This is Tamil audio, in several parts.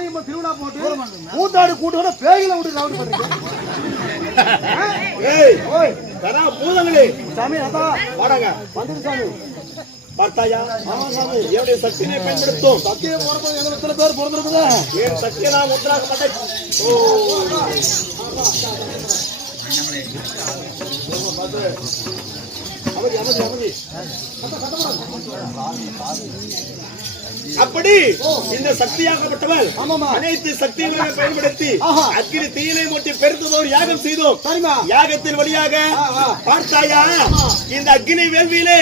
மாயம்மா திருவிழா போட்டு கூத்தாடு கூட்டோட பேயில விட்டு சாப்பிட்டு பண்றீங்க. ஏய் ஓய் தரா பூதங்களே சாமி அதா வாடங்க வந்துரு சாமி. பார்த்தாயா? ஆமா சாமி. என்னுடைய சக்தியை பயன்படுத்தும். சக்தியை போறப்ப எத்தனை பேர் பிறந்திருக்குது? என் சக்தியை நான் ஒன்றாக மாட்டேன். ஓ அப்படி இந்த சக்தியாகப்பட்டவள் அனைத்து சக்திகளையும் பயன்படுத்தி அக்கினி தீயிலை மூட்டி பெருந்ததோர் யாகம் செய்தோம். யாகத்தின் வழியாக பார்த்தாயா இந்த அக்னி வேள்வியிலே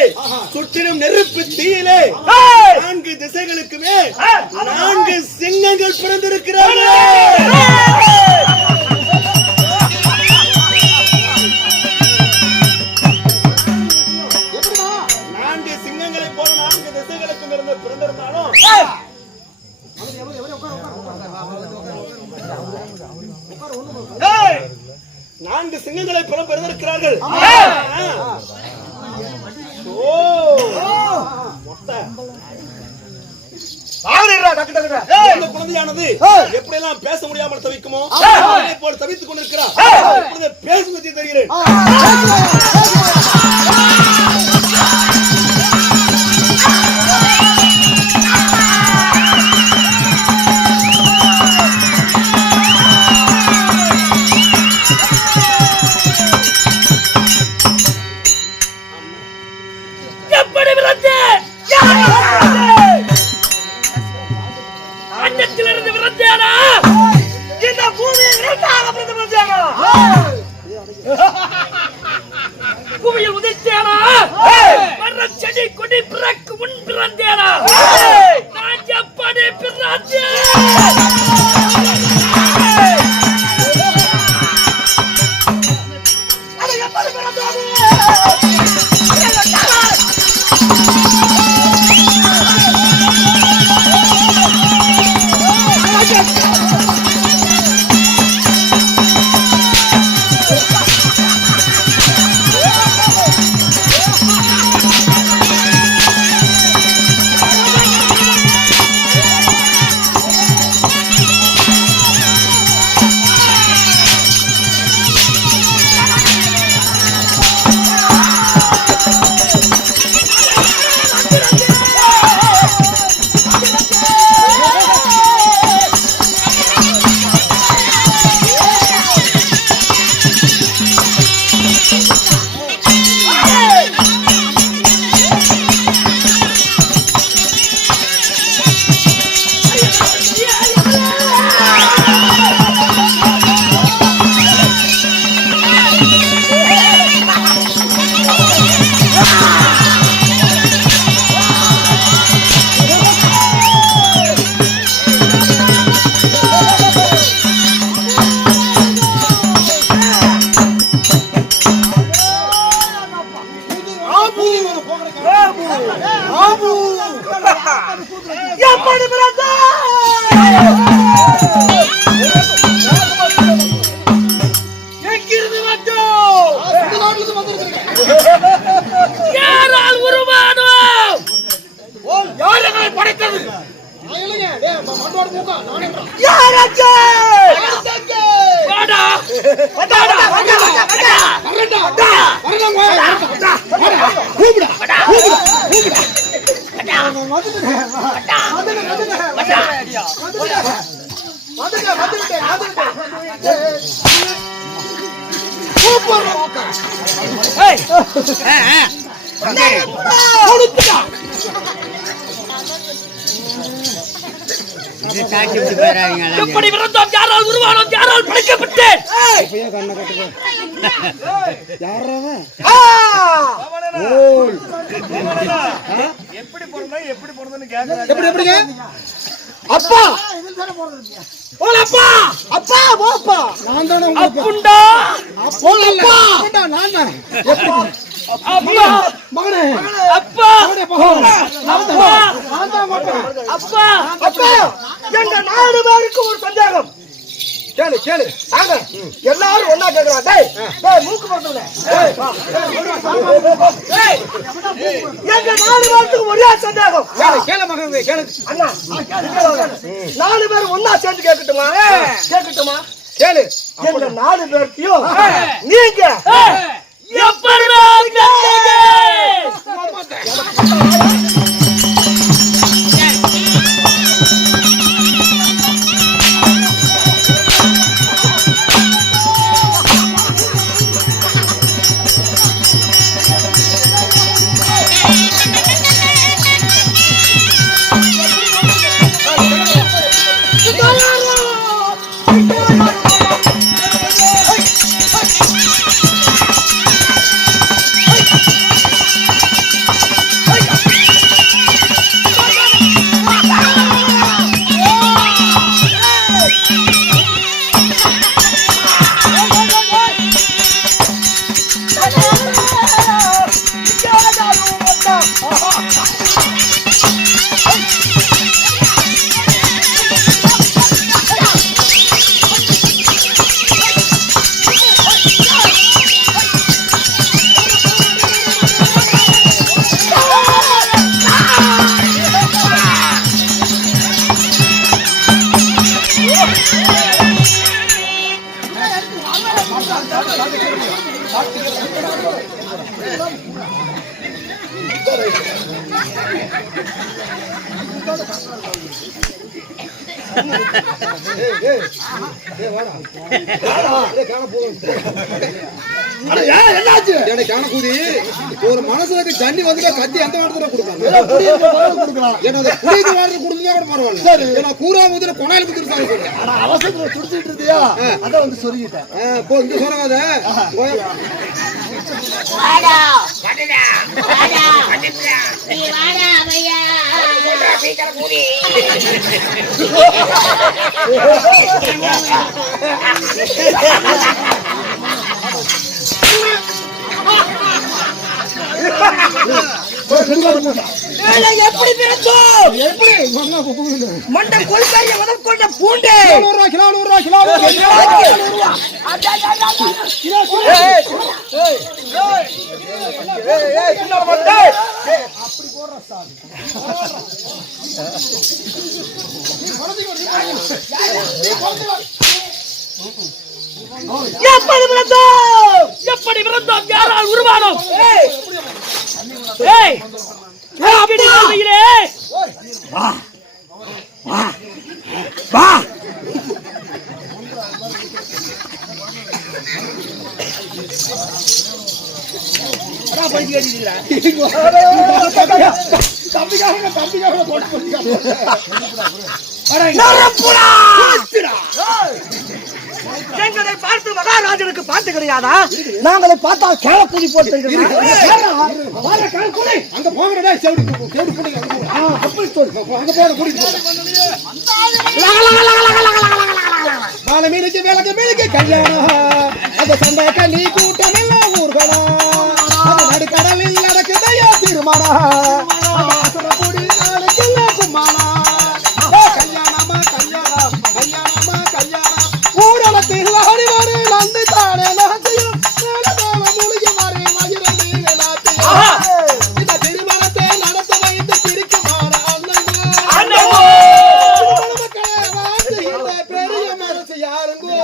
சுற்றிலும் நெருப்பு தீயிலே 4 திசைகளுக்குமே 4 சிங்கங்கள் பிறந்திருக்கிறார்கள். பிறந்திருந்தாலும் 4 சிங்கங்களை பிறந்திருக்கிறார்கள். குழந்தையானது எப்படியெல்லாம் பேச முடியாமல் தவிக்குமோ போல் தவித்துக் கொண்டிருக்கிறார். பேசுவதை தருகிறேன். பூமியில் உதித்தேனா மர செடி கொடி பிறக்கு முன் பிறந்தேனா நான் எப்படி பிறந்தேன்? எப்படி விருந்தோம் யாரால் உருவானோம் யாரால் படைக்கப்பட்டேன்? எப்படி பிறந்தா எப்படி பிறந்தன்னு கேக்குறாங்க. எப்படி அப்பா போலப்பா அப்பா போப்பா நான் தான அப்புண்டா போலப்பா அப்புண்டா நான் தான் அப்பா மகனே அப்பா அப்பா அப்பா அப்பா எங்க 4 பேருக்கு ஒரு சந்தேகம். கேளு கேளு வாங்க எல்லாரும் ஒண்ணா கேக்குறோம். டேய் டேய் மூக்கு போடுறவனே எங்க 4 பேருக்கு ஒரே சந்தேகம். கேளு மகனே கேளு அண்ணா நாலு பேர் ஒண்ணா சேர்ந்து கேட்கட்டுமா? கேட்கட்டுமா? கேளு. எங்க 4 பேர்த்தையும் நீங்க எப்படி ஒரு மனசுக்கு தண்ணி வந்து கத்தி எந்த வாரத்துல கொடுக்கலாம். கூறா முதல்ல கொனாயில குடுத்துருக்காங்க. அவசரத்துல துடிச்சிட்டு இருந்தியா அதான் வந்து சொல்லிட்டேன். போ இங்க சொல்லாத. எப்படி பிறந்தோம்? எப்படி மண்டை கொள்கையை முதற்கொண்ட பூண்டே எப்படி பிறந்தோம்? யாரால் உருவானோம்? எங்களை பார்த்து மகாராஜனுக்கு பாட்டு கிடையாதா? நாங்களை பார்த்தா கேள கூலி போட்டு அங்க போங்கடா. மீனுக்கு விளக்கு மீனுக்கு கல்யாணம் அந்த சண்டை கண்ணி கூட்டம் எல்லாம் ஊர்களா நடுக்கடலில் நடக்குதையா திருமணம் கும்மானா கல்யாணமா கல்யாணம் கல்யாணமா கல்யாணம் ஊரலத்தில் ஆடி வரு வந்து தானே நாத்தையும் மூலிகை மாறி மகிழ்ந்து இந்த திருமணத்தை நடத்த வைத்து பிரிக்குமான பெரிய மனசு யாருங்கோ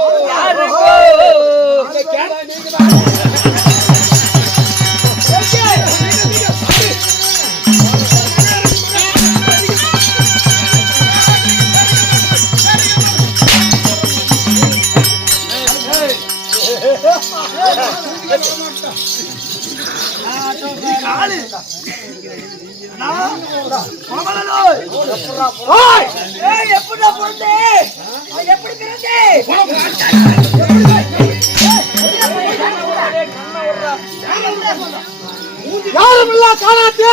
யாருமில்லா காணாத்து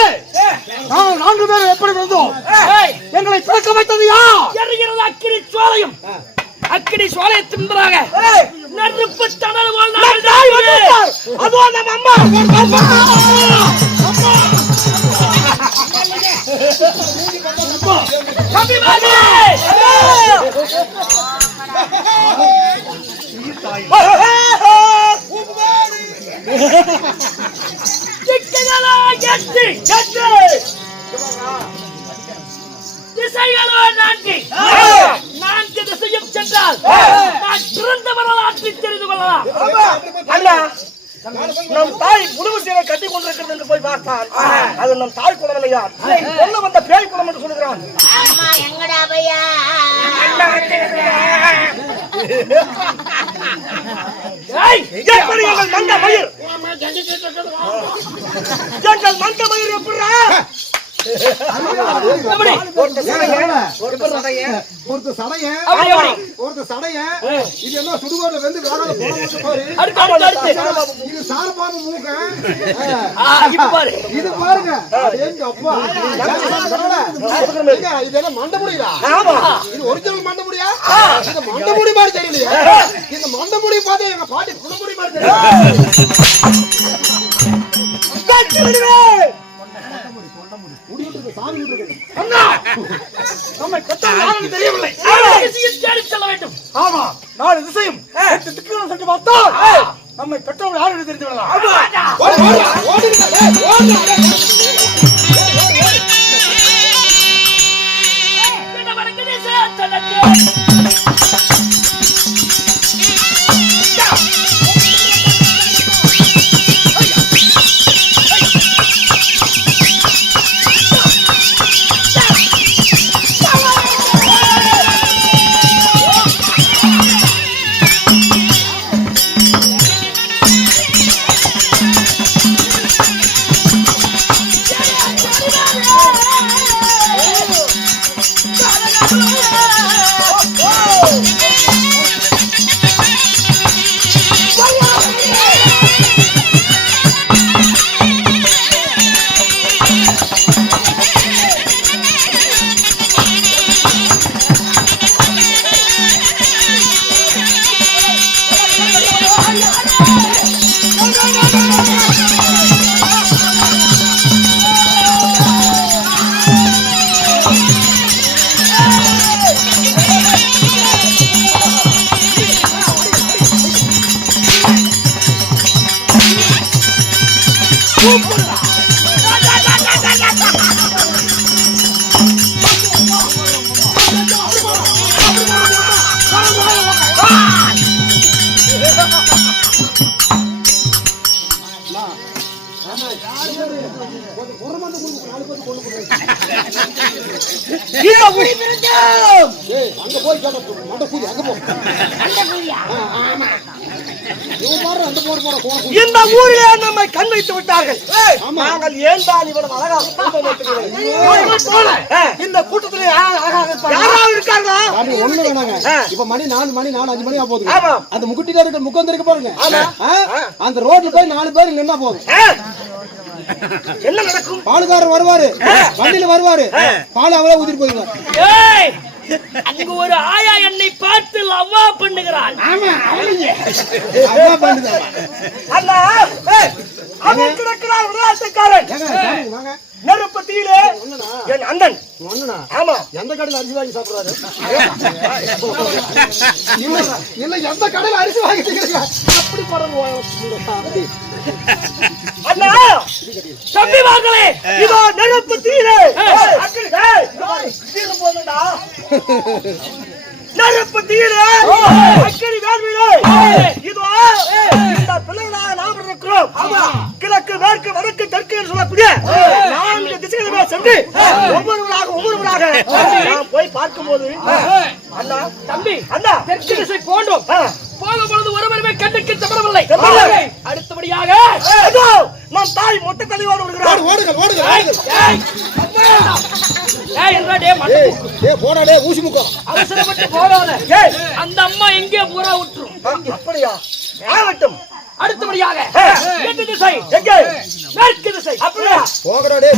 நாங்கள் 4 பேரும் எப்படி வந்தோம்? எங்களை பிறக்க வைத்தது யார்? எரிகிறது அக்கினி சோலையும் அக்கினி சோலையை தின்பதாக நெருப்பு தணல் போல் அதுவா நம்ம அம்மா திக்குகளோ எட்டு திசைகளோ நான்கு திசையும் சென்றால் நான் பிறந்த வரலாற்றை தெரிந்து கொள்ளலாம். அண்ணா, நம் தாய் உணவு சீரை கட்டி கொண்டிருக்கிறது என்று போய் பார்த்தால் அது நம் தாய் குலம் இல்லையா, கொல்ல வந்த பேய் குலம் என்று சொல்லுகிறான். எப்படி எங்கள் மந்த மயிர் எப்படா ஒருத்த சடைய இது என்ன சுடுகாடுல வந்து வேணாலும் இது சாரப்பாம்பு மூக்க இது பாருங்க அப்பா இது என்ன மண்ட முடியா? இது ஒரிஜினல் மண்ட முடியா? இது மண்ட முடி மாதிரி தெரியலையா? இந்த மண்ட முடி பார்த்தா எங்க பாட்டி குணமுடி மாதிரி தெரியல. தெரியவில்லை செல்ல வேண்டும். ஆமா, 4 திசையும் 8 திக்குகளும் சென்று பார்த்தால் நம்மை பெற்றோர்கள் யார் என்று தெரிந்து விடலாம். இந்த ஊரிலே நம்மை கண் வைத்து விட்டார்கள். நாங்கள் ஏன் தான் இவ்வளவு அழகாக இந்த கூட்டத்தில் யாராவது இருக்காங்களா? ஒண்ணு வேணாங்க. இப்ப மணி 4 மணி 5 மணி போகுது. அந்த முக்குட்டில இருக்க முக்கந்து இருக்கு பாருங்க. அந்த ரோட்ல போய் 4 பேர் நின்னா போதும். என்ன நடக்கும்? பாலுக்காரர் வருவாரு, வண்டியில வருவாரு, பால் அவளே ஊத்திட்டு போயிருங்க. அங்க ஒரு ஆயா என்னை பார்த்து லவ்வா பண்ணுகிறாள். அவன் கிடக்கிறான் விளையாட்டுக்காரன். நெருப்பத்தியிலே என் அண்ணன். ஆமா, எந்த கடையில் அரிசி வாங்கி சாப்பிடுறாரு? இல்ல எந்த கடையில் அரிசி வாங்கி அப்படி பரவாயில்ல. அண்ணா, தம்பிமார்களே, இதோ நெருப்பு தீரே போதுடா. நெருப்பு தீரே அக்கடி வேள்வியிலே இதோ இந்த பிள்ளைகளாக நாம் இருக்கிறோம். கிழக்கு மேற்கு வடக்கு தெற்கு என்று சொல்லக்கூடிய 4 திசைகளுமே சென்று ஒவ்வொருவராக நாம் போய் பார்க்கும் போது அண்ணா தம்பி அண்ணா தெற்கு திசை போன்றோம். போகும் பொழுது ஒருவருமே கண்ணுக்கு தவறவில்லை. அடுத்தபடியாக நம் தாய் மொட்டை தலையோடு வருகிறார். ஊசி முக்கம் அவசரப்பட்டு போகாத. அந்த அம்மா எங்கே பூரா விட்டுரும். அப்படியா? ஆகட்டும். அடுத்தபடியாக எட்டு திசை மேற்கு திசை. அப்படியா? போகடாடே.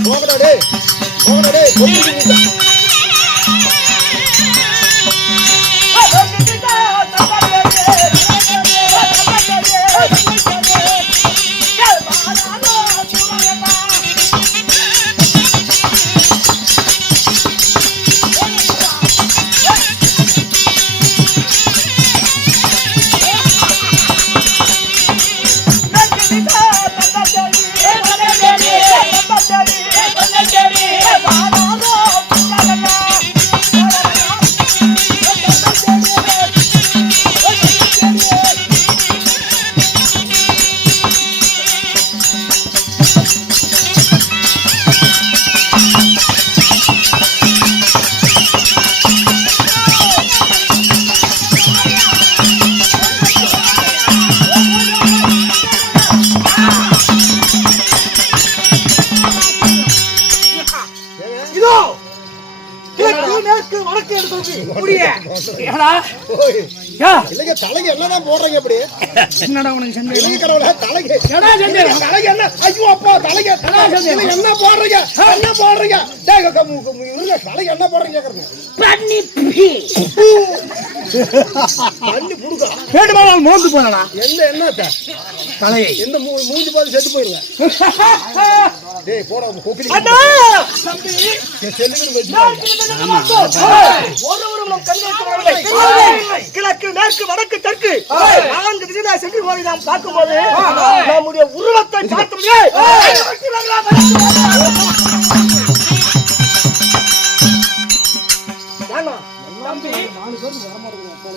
இல்லைங்க தலைக்கு என்னதான் போடுறீங்க அப்படி? என்னடா உனக்கு சந்தேகம்? இல்லைங்க கடவுளே தலைக்கு என்னடா சந்தேகம்? தலைக்கு என்ன? ஐயோ அப்பா தலைக்கு இல்லைங்க, என்ன போடுறீங்க? என்ன போடுறீங்க? டேய் இருங்க, தலைக்கு என்ன போடுறீங்க கேக்குறேன். பண்ணி புடுங்க. வேண்டுமானால் மோந்து போனா என்னத்த தலையை இந்த மூஞ்சி பாதி செத்து போயிருங்க. டேய் போடா கோக்கிலி. அண்ணா செல்லுங்க ஒருவரும் நம் கண்களுக்கு கிழக்கு மேற்கு வடக்கு தெற்கு 4 திசையில சென்று போய் நாம் பார்க்கும்போது நம்முடைய உருவத்தை பார்க்க முடியாது.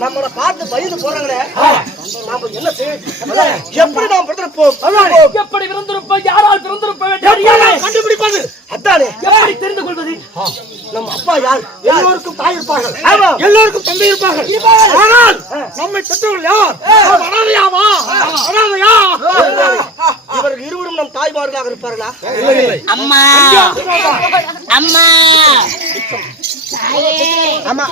நம்மளை பார்த்து பயந்து போறாங்களே, நாம என்ன செய்ய? எப்படி நாம் பிறந்திருப்போம்? எப்படி பிறந்திருப்போம்? யாரால் பிறந்திருப்போம்? கண்டுபிடிப்பது அதானே. எப்படி தெரிந்து கொள்வது? நம்ம அப்பா யார்? எல்லோருக்கும் தாய் இருப்பார்கள், எல்லோருக்கும் தந்தை இருப்பார்கள். ஆனால் நம்மை பெற்றவர்கள் யார்? அனாதையாவா? அனாதையா? இவர்கள் இருவரும் நம் தாய்மார்களாக இருப்பார்களா? அம்மா அம்மா ஆமா.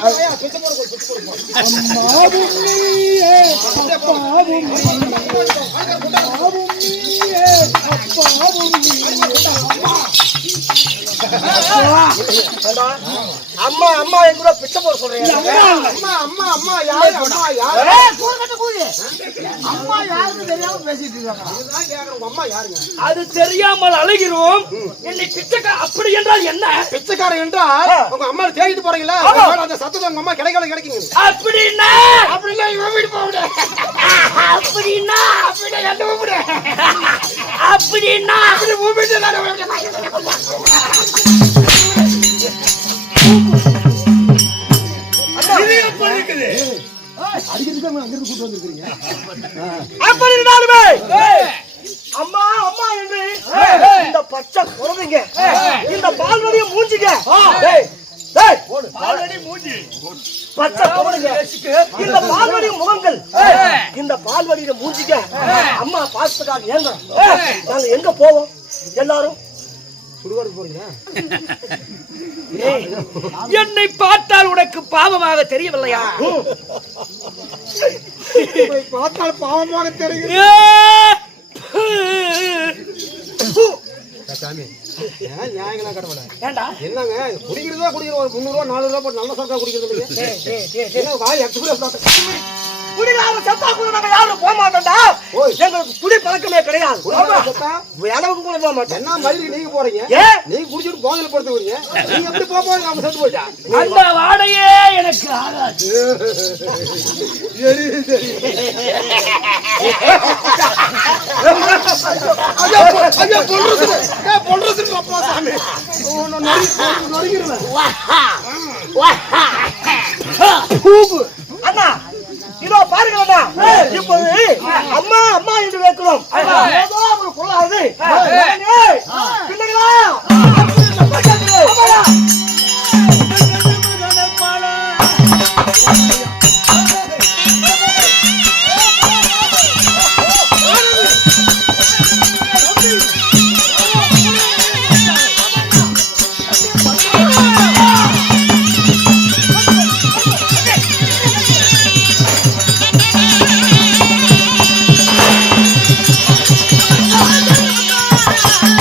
அம்மா அம்மா எங்கூட பிச்சை போட சொல்றீங்க. அம்மா அம்மா அம்மா யாரு? அம்மா யாரு? அம்மா யாருன்னு தெரியாம பேசிட்டு இருக்காங்க. இதுதான் கேக்குறேன். உங்க அம்மா யாருங்க? அது தெரியாமல் அழைகிறோம். என்னை பிச்சைக்கார அப்படி என்றால் என்ன? பிச்சைக்காரன் என்றால் உங்க அம்மா தேடிட்டு போறீங்களா? அந்த சத்தத்தை உங்க அம்மா கிடைக்குங்க. அப்படின்னா அப்படின்னா இவன் வீடு போக முடியாது. அப்படின்னா அப்படின்னா அடிக்கிறதுக்கு அங்கிருந்து கூட்டு வந்திருக்கீங்க. அப்படி நானுமே அம்மா அம்மா என்று இந்த பச்சை குழந்தைங்க, இந்த பால்வடிய மூஞ்சிங்க, பால்வடி மூஞ்சி பச்சை குழந்தைங்க, இந்த பால்வடி முகங்கள், இந்த பால்வடியில மூஞ்சிங்க அம்மா பாசத்துக்காக ஏங்க நாங்க எங்க போவோம்? எல்லாரும் சுடுகாடுக்கு போறீங்களா? என்னை பார்த்தால் உனக்கு பாவமாக தெரியவில்லையா? பார்த்தால் பாவமாக தெரியும். சாமி ஏன் நியாயங்களா கடவுள? ஏண்டா என்னங்க குடிக்கிறதா குடிக்கிற ஒரு 300 ரூபா 400 ரூபா போட்டு நல்ல சரக்கா குடிக்கிறது என்ன வாய் எக்ஸ்பிரஸ் குடிகார சத்தா கூட நாங்க யாரும் போக மாட்டோம்டா. எங்களுக்கு குடி பழக்கமே கிடையாது. அளவுக்கு கூட போக மாட்டோம். என்ன மாதிரி நீங்க போறீங்க? நீங்க குடிச்சிட்டு போதையில படுத்து வரீங்க. நீங்க எப்படி போக நாம செத்து போயிட்டா? அந்த வாடையே எனக்கு ஆகாது. சரி சரி. ஐயா பொல்றதுக்கு அப்பா சாமி. நொறுங்கிருவேன். அண்ணா இதோ பாருங்க, இப்போது அம்மா அம்மா என்று வைக்கிறோம். ஏதோ அவர் கொள்ளாது பிள்ளைகளா Ah!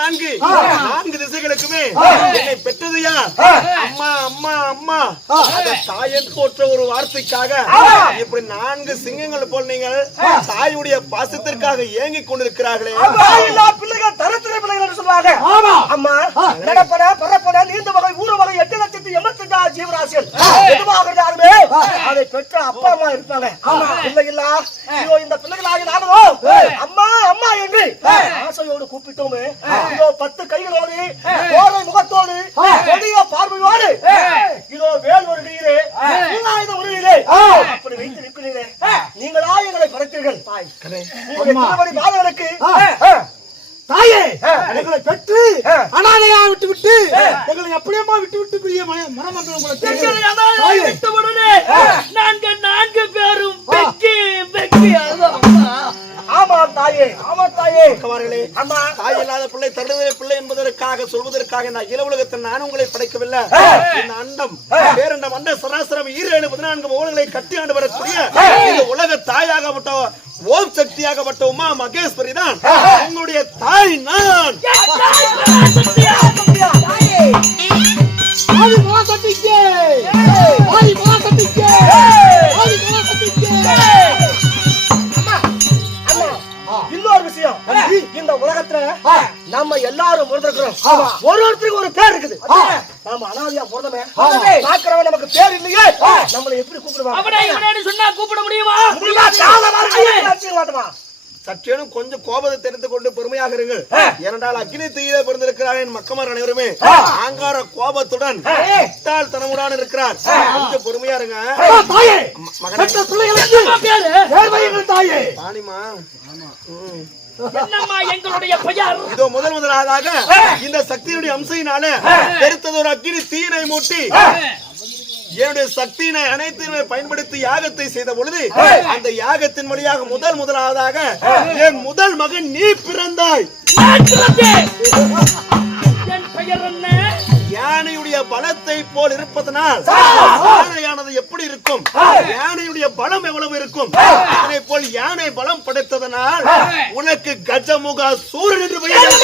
நான்கு திசைகளுக்குமே என்னை பெற்றது யார்? அம்மா அம்மா அம்மா. தாயன் போன்ற ஒரு வார்த்தைக்காக இப்படி 4 சிங்கங்கள் போல் நீங்கள் தாயுடைய பாசத்திற்காக ஏங்கிக் கொண்டிருக்கிறார்களே. பிள்ளைகள் தரத்திலே பிள்ளைகள் சொல்றாங்க. அம்மா நடப்பட பரப்பட நீண்ட வகை ஊர வகை 8,85,000 ஜீவராசிகள் எதுவாக இருந்தாலுமே அதை பெற்ற அப்பா அம்மா இருப்பாங்க. பிள்ளைகளா இந்த பிள்ளைகளாக நானும் அம்மா அம்மா என்று ஆசையோடு கூப்பிட்டோமே. இதோ 10 கைகளோடு கோரை முகத்தோடு கொடிய பார்வையோடு இதோ வேல் ஒரு நீரே மூணாயுதம் ஒரு நீரே அப்படி வைத்து நிற்கிறீரே. நீங்களா எங்களை படைத்தீர்கள். தாய் திருவடி பாதங்களுக்கு தாயே எங்களை பெற்று அனாதையா விட்டு எங்களை எப்படியம்மா விட்டு பிரிய மனமன்றம் விட்டவுடனே நான்கு பேரும் வெக்கி ஆமா தாயே அம்மா தாய் இல்லாத பிள்ளை தருதலை பிள்ளை என்பதற்காக சொல்வதற்காக நான் இளவுலகத்தில் நான் உங்களை படைக்கவில்லை. இந்த அண்டம் பேரண்டம் அண்ட சராசரம் 14 மோகங்களை கட்டி ஆண்டு வரக்கூடிய இந்த உலக தாயாகப்பட்ட ஓம் சக்தியாகப்பட்ட உமா மகேஸ்வரி தான் உங்களுடைய தாய். நான் இன்னொரு விஷயம், இந்த உலகத்துல நம்ம எல்லாரும் பிறந்திருக்கிறோம். ஒருத்தருக்கு ஒரு பேர் இருக்குது. நாம அனாதையா பிறந்தமே பாக்குறவன் நமக்கு பேர் இல்லையே, நம்மளை எப்படி கூப்பிடுவாங்க? சொன்னா கூப்பிட முடியுமா? மாட்டோமா? சற்றேனும் கொஞ்சம் கோபத்தை தெரிந்து கொண்டு பொறுமையாக இருங்கள். ஏனென்றால் அக்னி தீயில பிறந்திருக்கிறார் என் மக்கமார் அனைவருமே ஆங்கார கோபத்துடன் தனமுடன் இருக்கிறார். கொஞ்சம் பொறுமையா இருங்க. இதோ முதலாவதாக இந்த சக்தியுடைய அம்சையினால பெருத்தது ஒரு அக்னி தீயினை மூட்டி என்னுடைய சக்தியினை அனைத்து பயன்படுத்தி யாகத்தை செய்த பொழுது அந்த யாகத்தின் வழியாக முதலாவதாக என் முதல் மகன் நீ பிறந்தாய். யானையுடைய பலத்தை போல் இருப்பதனால் யானையானது எப்படி இருக்கும், யானையுடைய பலம் எவ்வளவு இருக்கும், அதனை போல் யானை பலம் படைத்ததனால் உனக்கு கஜமுக சூரன் என்று பெயர்.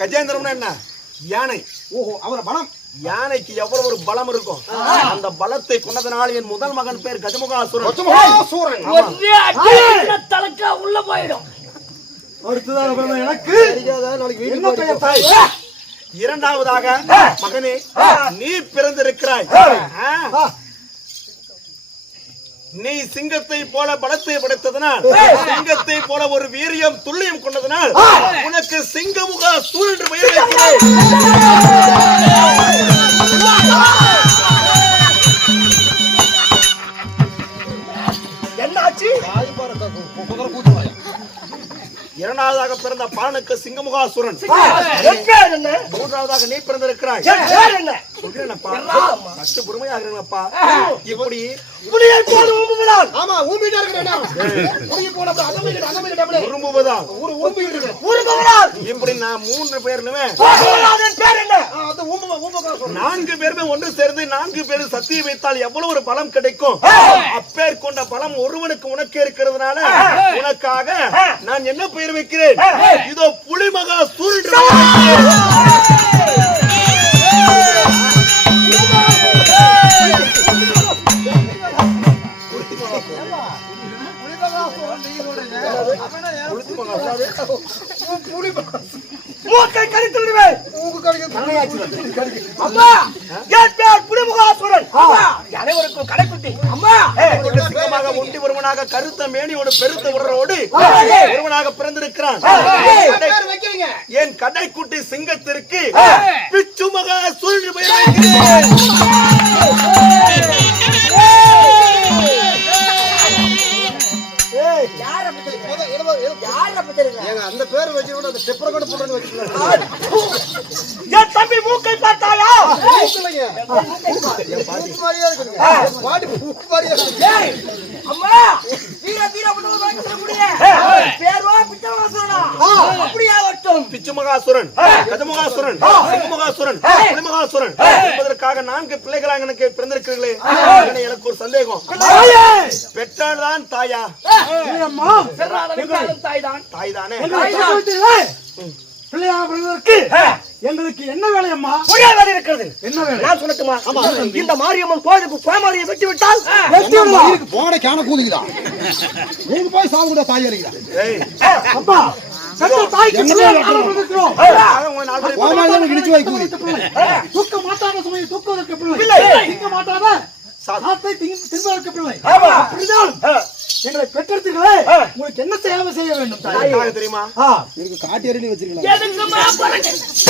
கஜேந்திரம் என்ன யானை? அவர பலம், யானைக்கு எவ்வளவு ஒரு பலம் இருக்கும். அந்த பலத்தை கொண்டதனால் என் முதல் மகன் பேர் கஜமுகாசுரன். உள்ள போயிடும். இரண்டாவதாக மகனே நீ பிறந்திருக்கிறாய். நீ சிங்கத்தை போல பலத்தை படைத்ததனால், சிங்கத்தை போல ஒரு வீரியம் துல்லியம் கொண்டதனால் உனக்கு சிங்கமுக சூழ் என்று பெயர் வைக்கிறேன். என்னாச்சு? இரண்டாவதாக பிறந்த பாலனுக்கு சிங்கமுகாசுரன். மூன்றாவதாக நீ பிறந்திருக்கிறாய். பொறுமையாகிறப்பா இப்படி இப்படி நான் 3 பேருமே 4 பேருமே ஒன்று சேர்ந்து 4 பேரும் சத்திய வைத்தால் எவ்வளவு ஒரு பலம் கிடைக்கும். அப்பேர் கொண்ட பலம் ஒருவனுக்கு உனக்கு இருக்கிறதுனால உனக்காக நான் என்ன பெயர் வைக்கிறேன்? இதோ புலிமகா சூழ். மூக்கை கடித்து விடுவேன். அம்மா என் பேர் புலிமுகாசுரன். அனைவருக்கும் கடைக்குட்டி. அம்மா சிங்கமாக ஒண்டி ஒருவனாக கருத்த மேனியோடு பெருத்த உடலோடு ஒருவனாக பிறந்திருக்கிறான். என் கடைக்குட்டி சிங்கத்திற்கு பிச்சுமகா சூழ் பெயர் வைக்கிறேன். அந்த பேர் வச்சு விட அந்த டெப்பரை கூட போட்டு வச்சுக்கலாம். என் தம்பி மூக்கை பார்த்தாயா? பாட்டி மாதிரியா இருக்குங்க. பாட்டி பூக்கு மாதிரியா இருக்கு. அம்மா வீர வீர உணவு வாங்கி சொல்லக்கூடிய பேரோ பிச்சமகாசுரனா அப்படியே வட்டும் பிச்சுமகாசுரன், கஜமகாசுரன், சிங்கமகாசுரன், புலிமகாசுரன் என்பதற்காக 4 பிள்ளைகளாக எனக்கு பிறந்திருக்கிறீர்களே, எனக்கு ஒரு சந்தேகம். பெற்றால்தான் தாயா? அம்மா பெறாத தாய்தான். தாய்தானே? பிள்ளையாக பிறந்ததற்கு எங்களுக்கு என்ன வேலை அம்மா? ஒரே வேலை இருக்கிறது. என்ன வேலை? நான் சொல்லட்டுமா? இந்த மாரியம்மன் கோயிலுக்கு கோமாரியை வெட்டி விட்டால் போன கேன கூதிக்குதான். நீங்க போய் சாப்பிட தாய் அடிக்கிறா. ஏய், அப்பா பெற்ற தாய்க்கு பிள்ளைக்கிறோம். கோமாரி இடிச்சு வை கூதி. தூக்க மாட்டாத சுமையை தூக்குவதற்கு பிள்ளை, திங்க மாட்டாத சாத்தை தின்பதற்கு பிள்ளை. அப்படிதான் எங்களை பெற்றெடுத்தீர்களே, உங்களுக்கு என்ன சேவை செய்ய வேண்டும் தாய்? தெரியுமா? எனக்கு காட்டி அருணி வச்சிருக்கீங்க.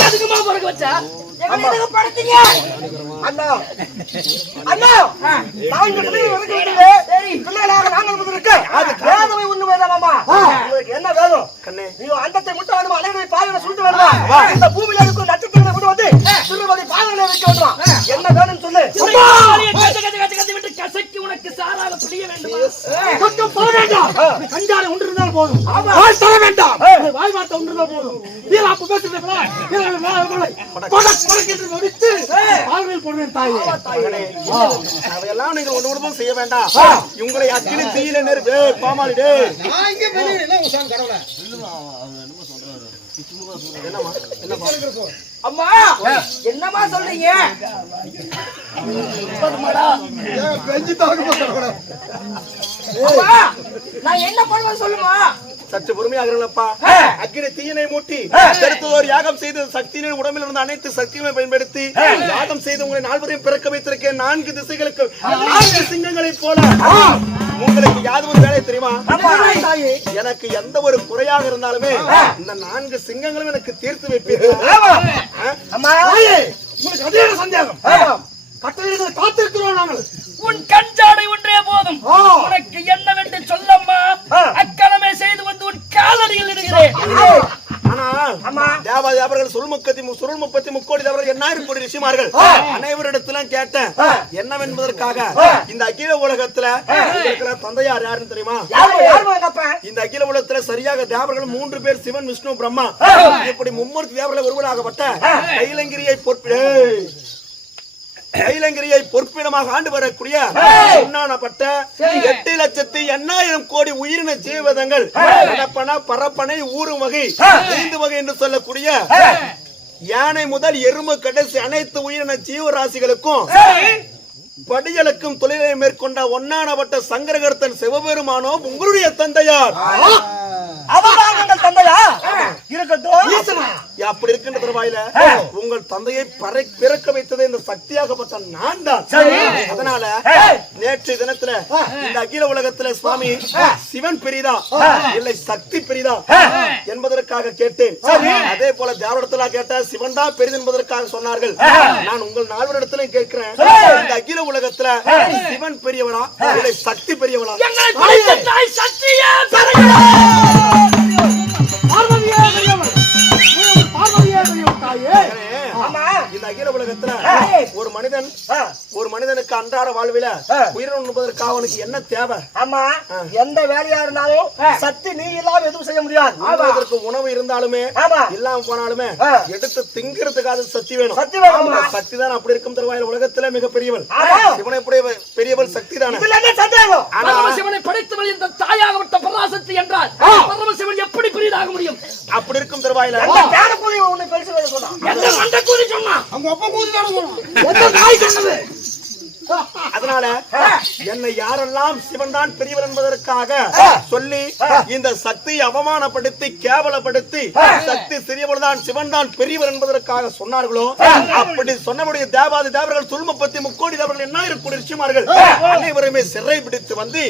எதுக்குமா பிறகு வச்சா எங்களுக்கு படுத்தீங்க? அண்ணா அண்ணா நாங்கள் பிள்ளைகளாக நாங்கள் வந்திருக்க அது வேதனை ஒண்ணு வேண்டாமா? உங்களுக்கு என்ன வேணும்? கண்ணே, நீ அண்டத்தை முட்டை வேணுமா? அலைகளை பாதையில சுட்டு வேணுமா? இந்த பூமியில இருக்கும் நட்சத்திரங்களை கொண்டு வந்து திருவதி பாதையில வைக்க வேண்டுமா? என்ன வேணும்னு சொல்லு. கசக்கி உனக்கு சாராக புரிய வேண்டுமா? கொஞ்சம் போக வேண்டாம். கஞ்சாலை ஒன்று இருந்தால் போதும். வாய் தர வேண்டாம். வாய் வார்த்தை ஒன்று இருந்தால் போதும். வீராப்பு பேசுகிறீர்களா? முடித்து வாழ்வில் போடுவேன் தாயே. அவையெல்லாம் நீங்கள் ஒன்று ஒன்றும் செய்ய வேண்டாம். உங்களை அக்கினி தீயில நெருப்பு பாமாலிடே. நான் இங்க வெளிய என்ன உசான் கடவுளே. அம்மா என்னமா சொல்றீங்க? பெஞ்சி தாக்கு போறடா. அம்மா நான் என்ன பண்ணுவேன் சொல்லுமா? சற்று பொறுமையாகிறப்பா. அக்கினி தீயினை மூட்டி அடுத்ததோர் யாகம் செய்து சக்தியின் உடம்பில் இருந்த அனைத்து சக்திகளை பயன்படுத்தி யாகம் செய்து உங்களை 4 பிறக்க வைத்திருக்கேன். 4 திசைகளுக்கு 4 சிங்கங்களை போல உங்களுக்கு யாதொரு வேலை தெரியுமா? எனக்கு எந்த ஒரு குறையாக இருந்தாலுமே இந்த 4 சிங்கங்களும் எனக்கு தீர்த்து வைப்பீர்கள். உங்களுக்கு அதே சந்தேகம். கட்டளைகளை காத்திருக்கிறோம் நாங்கள். உன் கஞ்சாடை ஒன்றே போதும். உனக்கு என்னவென்று சொல்லம்மா. அக்கணமே செய்து வந்து உன் காலடியில் இருக்கிறேன். ஆனால் தேவர்கள் சுருள் 30 கோடி தேவர்கள் 8000 கோடி ரிஷிமார்கள் அனைவரிடத்திலும் கேட்டேன் என்னவென்பதற்காக இந்த அகில உலகத்துல தந்தையார் யாருன்னு தெரியுமா? இந்த அகில உலகத்துல சரியாக தேவர்கள் 3 பேர், சிவன், விஷ்ணு, பிரம்மா. இப்படி மும்மூர்த்தி தேவர்கள் ஒருவராகப்பட்ட கைலங்கிரியை பொற்பிடமாக ஆண்டு வரக்கூடிய உண்ணானப்பட்ட 8,80,000 கோடி உயிரின ஜீவதங்கள் பரப்பனை ஊரும் வகை 5 வகை என்று சொல்லக்கூடிய யானை முதல் எருமை கடைசி அனைத்து உயிரின ஜீவராசிகளுக்கும் படிகளுக்கும் தொழிலை மேற்கொண்ட ஒன்னானப்பட்ட சங்கரகர்த்தன் சிவபெருமானோ உங்களுடைய தந்தையார். அப்படி இருக்கின்ற தருவாயில உங்கள் தந்தையை பிறக்க வைத்தது இந்த சக்தியாகப்பட்ட நான் தான். அதனால நேற்று தினத்துல இந்த அகில உலகத்துல சுவாமி சிவன் பெரிதா இல்லை சக்தி பெரிதா என்பதற்காக கேட்டேன். அதே போல தேவரிடத்துல கேட்ட சிவன் தான் பெரிது என்பதற்காக சொன்னார்கள். நான் உங்கள் 4 இடத்திலும் கேட்கிறேன், இந்த அகில உலகத்துல சிவன் பெரியவனா இல்லை சக்தி பெரியவனா? இந்த அகில உலகத்துல ஒரு மனிதனுக்கு அன்றாட வாழ்வில உயிரிழப்பதற்காக அவனுக்கு என்ன தேவை? ஆமா, எந்த வேலையா இருந்தாலும் சக்தி நீ இல்லாம எதுவும் செய்ய முடியாது. அதற்கு உணவு இருந்தாலுமே இல்லாம போனாலுமே எடுத்து திங்கிறதுக்காக சக்தி வேணும். சக்தி தான் அப்படி இருக்கும் தருவாயில் உலகத்துல மிக பெரியவள் சிவனை பெரியவள் சக்தி தானே. சிவனை படைத்தவள் இந்த தாயாகப்பட்ட பராசக்தி என்றால் பரமசிவன் எப்படி பெரியதாக முடியும்? அப்படி இருக்கும் தருவாயில அதனால என்னை யாரெல்லாம் சிவன் தான் பெரியவர் என்பதற்காக சொல்லி இந்த சக்தியை அவமானப்படுத்தி கேவலப்படுத்தி சக்தி சிறியவர் தான் சிவன் தான் பெரியவர் என்பதற்காக சொன்னார்களோ அப்படி சொன்னபடிய தேவாதி தேவர்கள் சுருள் 30 கோடி தேவர்கள் 8000 கோடி ரிஷிமார்கள் அனைவருமே சிறை பிடித்து வந்து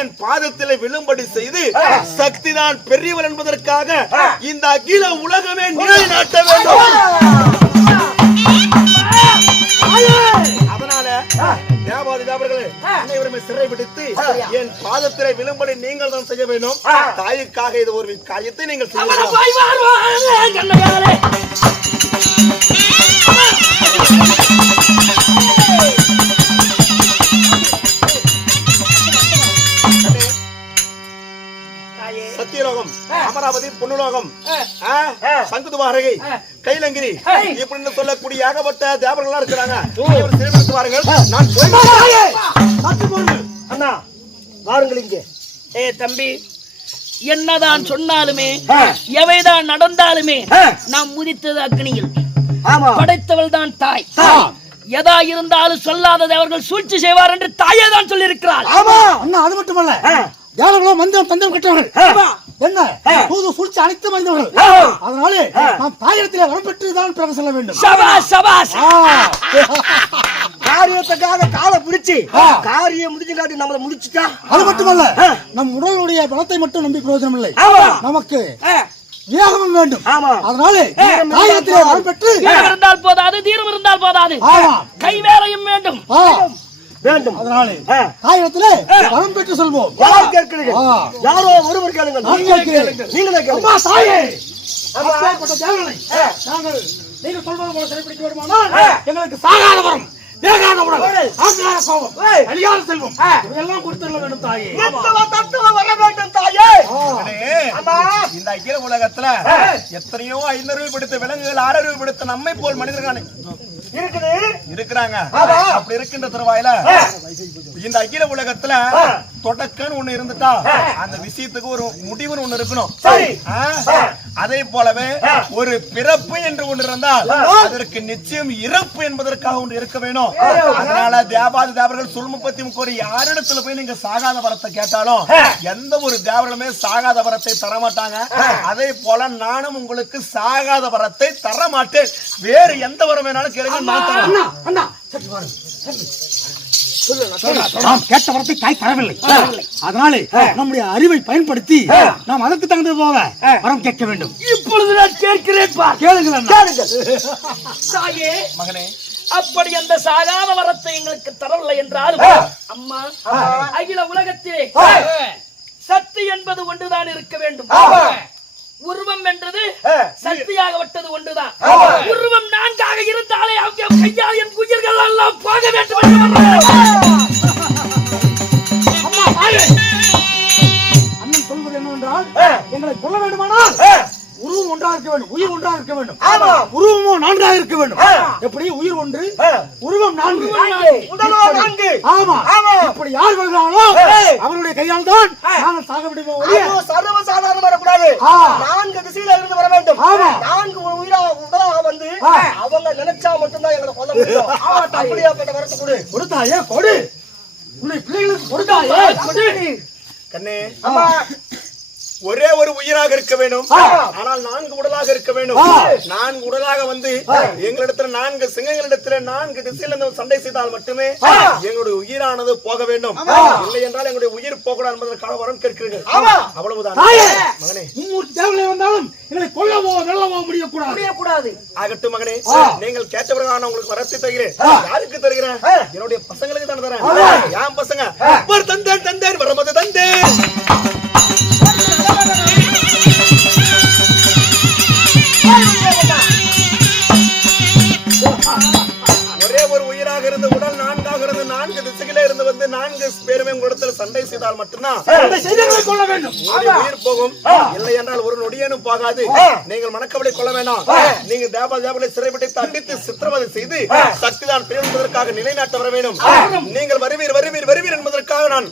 என் பாதத்தில் விழும்படி செய்து சக்தி தான் பெரியவர் என்பதற்காக இந்த அகில உலகமே நிலைநாட்ட வேண்டும். அதனால தேவாதி தேவர்களே அனைவருமே சிறைபிடித்து என் பாதத்திலே விழும்படி நீங்கள் தான் செய்ய வேண்டும். தாய்க்காக இது ஒரு காரியத்தை நீங்கள் செய்யலாம். போய் வருவாங்க கண்ணகாலே. சத்தியலோகம், அமராவதி, பொன்னுலோகம், சங்குதுவாரகை, கைலங்கிரி இப்படின்னு சொல்லக்கூடிய ஏகப்பட்ட தேவர்களா இருக்கிறாங்க. சிறைபிடித்துவார்கள். நான் அண்ணா வாருங்கள் இங்கே. தம்பி, என்னதான் சொன்னாலுமே எவைதான் நடந்தாலுமே நாம் முதித்தது அக்னியில். படைத்தவள் தான் தாய். எதா இருந்தாலும் சொல்லாதது அவர்கள் சூழ்ச்சி செய்வார் என்று தாயே தான் சொல்லி இருக்கிறார். அண்ணா அது மட்டுமல்ல, யாரோ மந்திரம் தந்திரம் கற்றவர்கள் என்ன தூது சூழ்ச்சி அனைத்து மனிதர்கள். அதனாலே நாம் தாயிடத்திலே வரப்பெற்றுதான் பிறகு செல்ல வேண்டும். சபாஷ் சபாஷ். காரியத்துக்காக காலை பிடிச்சு காரியம் முடிஞ்சு காட்டி நம்மள முடிச்சுட்டா. அது மட்டுமல்ல, நம் உடலுடைய பலத்தை மட்டும் நம்பி பிரயோஜனம் இல்லை. நமக்கு வியாகமம் வேண்டும். அதனாலே தாயிடத்திலே வரப்பெற்று இருந்தால் போதாது, தீரம் இருந்தால் போதாது, கை வேலையும் வேண்டும் வேண்டும். அதனாலே தாயிடத்திலே வரம் பெற்று சொல்வோம். யார் கேட்கிறீர்கள்? யாரோ ஒருவர் கேளுங்க. நீங்களே கேளுங்க. தாயே, அப்பேற்பட்ட தேவனை நாங்கள் நீங்கள் சொல்வது போல சிறைப்பிடிக்க வேண்டுமானால் எங்களுக்கு சாகாத வரம், வேகாத உடல், ஆங்கார கோபம், அழியாத செல்வம் இதெல்லாம் கொடுத்துள்ள வேண்டும் தாயே. தத்துவ வர வேண்டும் தாயே. இந்த அகில உலகத்துல எத்தனையோ 5 பிடித்த விலங்குகள், 6 பிடித்த நம்மை போல் மனிதர்கள் இருக்கிறாங்க. அப்படி இருக்கின்ற தருவாயில இந்த அகில உலகத்துல தொடக்கன்னு ஒண்ணு இருந்துட்டா அந்த விஷயத்துக்கு ஒரு முடிவுன்னு ஒண்ணு இருக்கணும். அதே போலவே ஒரு பிறப்பு என்று ஒன்று இருந்தால் அதற்கு நிச்சயம் இறப்பு என்பதற்காக ஒன்று இருக்க வேணும். அதனால தேவாதி தேவர்கள் சுல்முப்பத்தி முக்கோடி யாரிடத்துல போய் நீங்க சாகாத வரத்தை கேட்டாலும் எந்த ஒரு தேவர்களுமே சாகாத வரத்தை தரமாட்டாங்க. அதே போல நானும் உங்களுக்கு சாகாத வரத்தை தரமாட்டேன். வேறு எந்த வரம் வேணாலும் கேளுங்க, நான் தரேன். நாம் கேட்ட வரத்தை தாய் தரவில்லை. அதனாலே நம்முடைய அறிவை பயன்படுத்தி நாம் அதற்கு தகுந்தது போல வரம் கேட்க வேண்டும். இப்பொழுது நான் கேட்கிறேன். கேளுங்கள் தாயே மகனே, அப்படி அந்த சாகாத வரத்தை எங்களுக்கு தரவில்லை என்றாலும் அம்மா, அகில உலகத்திலே சக்தி என்பது ஒன்றுதான் இருக்க வேண்டும். உருவம் என்றது சக்தியாகப்பட்டது ஒன்றுதான். உருவம் 4ஆக இருந்தாலே அவங்க கையால் என் உயிர்கள் எல்லாம் போக வேண்டும். அண்ணன் சொல்வது என்னவென்றால், எங்களை கொல்ல வேண்டுமானால் உருவம் ஒன்றாக இருக்க வேண்டும், உயிர் ஒன்றாக இருக்க வேண்டும். உருவமும் 4ஆக இருக்க வேண்டும். எப்படி உயிர் ஒன்று, உருவம் 4, உடலோ 4. ஆமா. இப்படி யார் வருகிறாங்களோ அவருடைய கையால் தான் நாங்கள் சாக விடுவோம். சர்வ சாதாரண வரக்கூடாது. 4 திசையில இருந்து வர வேண்டும். 4 உயிரா உடலாக வந்து அவங்க நினைச்சா மட்டும்தான் எங்களை கொல்ல முடியும். அப்படியாப்பட்ட வரத்தை கொடு. கொடுத்தாயே கொடு, உன்னை பிள்ளைகளுக்கு கொடுத்தாயே கொடு. கண்ணே, ஒரே ஒரு உயிராக இருக்க வேண்டும். ஆனால் 4 உடலாக இருக்க வேண்டும். 4 உடலாக வந்து எங்களிடத்துல 4 சிங்கங்களிடத்துல 4 திசையில சண்டை செய்தால் மட்டுமே எங்களுடைய உயிரானது போக வேண்டும். இல்லை என்றால் எங்களுடைய உயிர் போகக்கூடாது என்பதற்கான வரம் கேட்கிறீர்கள். அவ்வளவுதான் மகனே. 3 தேவலை வந்தாலும் எங்களை கொல்லவோ வெல்லவோ முடியக்கூடாது. ஆகட்டும் மகனே, நீங்கள் கேட்டவர்களான உங்களுக்கு வரத்தை தருகிறேன். யாருக்கு தருகிறேன்? என்னுடைய பசங்களுக்கு தானே தரேன். என் பசங்க தந்தேன் தந்தேன் வரமது தந்தேன். ஒரே ஒரு உயிராக இருந்து உடல் 4ஆக இருந்து 4 திசைகளே இருந்து வந்து 4 பேருமே உங்களிடத்துல சண்டை செய்தால் மட்டும்தான் கொள்ள வேண்டும். உயிர் போகும். இல்லை என்றால் ஒரு நொடியேனும் போகாது. நீங்கள் மனக்கவலை கொள்ள வேண்டாம். நீங்க தேவதை சிறைபிடித்து அடித்து சித்திரவதை செய்து சக்திதான் என்பதற்காக நிலைநாட்ட வர வேண்டும். நீங்கள் வருவீர் வருவீர் வருவீர் என்பதற்காக நான்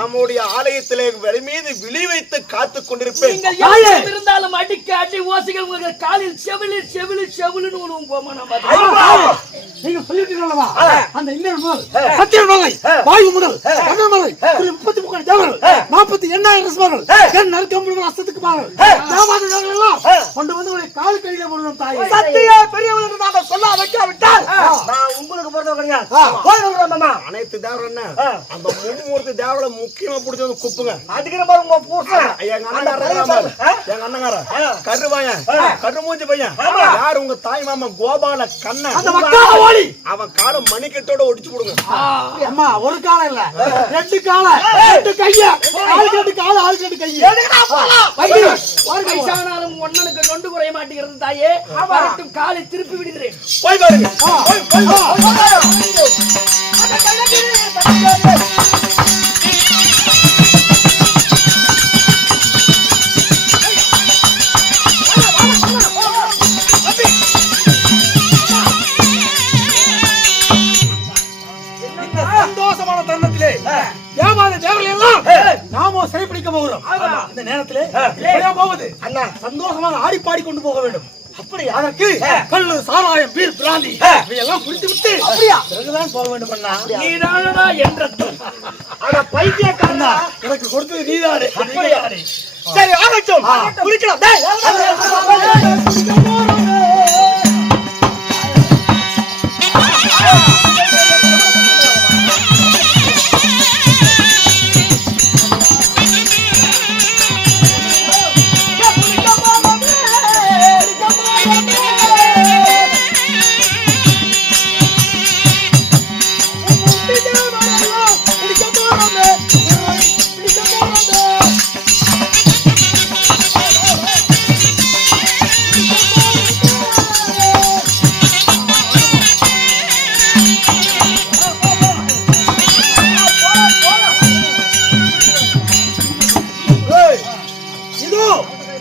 நம்முடைய ஆலயத்திலே மீது விழி வைத்து காத்துக் கொண்டிருப்பேன். இருந்தாலும் அடிக்க அடி ஓசைகள் உங்கள் காலில் செவிலில் செவிலில் செவிலின்னு உழுவும் போமா. நீங்க சொல்லிட்டீங்களா அந்த இன்னொரு முதல் சத்தியமலை வாயு முதல் 33 தேவர்கள் 48,000 ரசமர்கள் என் நற்கம்புகள் அசத்துக்கு பாருங்கள் தேவாத தேவர்கள் எல்லாம் கொண்டு வந்து உங்களை கால் கையில போடணும் தாயே. சத்திய பெரியவர்களுக்கு நாங்க சொல்ல வைக்காவிட்டால் நான் உங்களுக்கு பொறுத்த கிடையாது. போயிடுறோம் மாமா. அனைத்து தேவரம் என்ன அந்த மும்மூர்த்தி தேவரை முக்கியமா பிடிச்சது குப்புங்க. அதுக்கு நம்ம உங்க பூசை எங்க அண்ணங்கார கருவாயன் கருமூஞ்சி பையன் யாரு உங்க தாய் மாமா கோபால கண்ணன் அந்த மக்கால ஓடி அவன் காலை மணிக்கட்டோட ஒடிச்சு போடுங்க. அம்மா ஒரு காலம் இல்ல 2 காலம் 2 கைய ஆளுக்கு 2 காலம் ஆளுக்கு 2 கைய வயசானாலும் ஒன்னனுக்கு நொண்டு குறைய மாட்டேங்கிறது தாயே. வரட்டும் காலை திருப்பி விடுகிறேன். போய் பாருங்க. சந்தோஷமான தருணத்திலே தேவாத தேவர்கள் எல்லாம் நாமோ சிறைப்பிடிக்க போகிறோம். இந்த நேரத்திலே இப்படியா போவது அண்ணா சந்தோஷமாக ஆடி பாடி கொண்டு போக வேண்டும். அப்படி அதற்கு கள்ளு சாராயம் பீர் பிராந்தி இதையெல்லாம் குடித்து விட்டு அப்படியா பிறகுதான் போக வேண்டும் அண்ணா. நீதானடா என்ற ஆனா பைத்தியக்காரனா எனக்கு கொடுத்தது நீதானே. அப்படியாடே. சரி ஆகட்டும். குடிக்கலாம். டேய்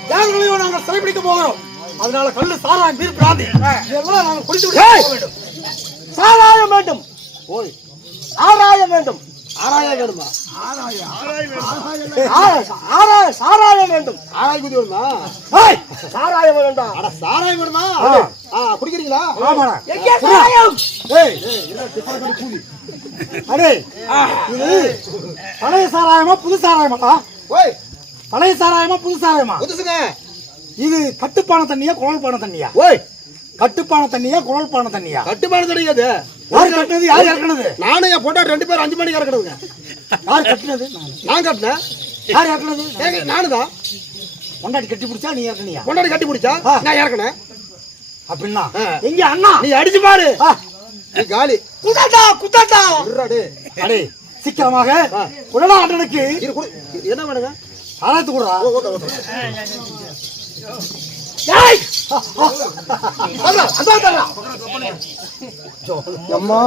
தேவர்களையும் நாங்கள் சிறைப்பிடிக்க போகிறோம். அதனால கள்ளு சாராயம் பீர் பிராந்தி இதெல்லாம் நாங்கள் குடித்து விட்டு போக வேண்டும். சாராயம் வேண்டும். ஓய் ஆராயம் வேண்டும். ஆராயம் வேணுமா? சாராயம் வேண்டும். ஆராய் குதி வேணுமா? ஏய் சாராயம் வேண்டாம். அட சாராயம் வேணுமா? குடிக்கிறீங்களா? ஆமாடா. எங்கே சாராயம்? ஏய் என்ன டிஃபன் பண்ணி கூலி. அடே இது பழைய சாராயமா புது சாராயமா? ஓய் பழைய சாராயமா புது சாராயமா? புதுசுங்க. இது கட்டுப்பான தண்ணியா குழல் பான தண்ணியா? ஓய் கட்டுப்பான தண்ணியா குழல் பான தண்ணியா? கட்டுப்பான தண்ணி அது. யார் கட்டினது? யார் இறக்குனது? நானும் என் பொண்டாட்டி 2 பேரும் 5 மணிக்கு இறக்குனதுங்க. யார் கட்டினது? நான் கட்டினேன். யார் இறக்குனது? நானு தான். பொண்டாட்டி கட்டி பிடிச்சா நீ இறக்குனியா? பொண்டாட்டி கட்டி பிடிச்சா நான் இறக்குனேன். அப்படின்னா எங்க அண்ணா நீ அடிச்சு பாரு. நீ காலி குதட்டா குதட்டா. அடே சீக்கிரமாக குடலா அண்ணனுக்கு என்ன வேணுங்க? சாராயத்து கூடா. ஏய் அம்மா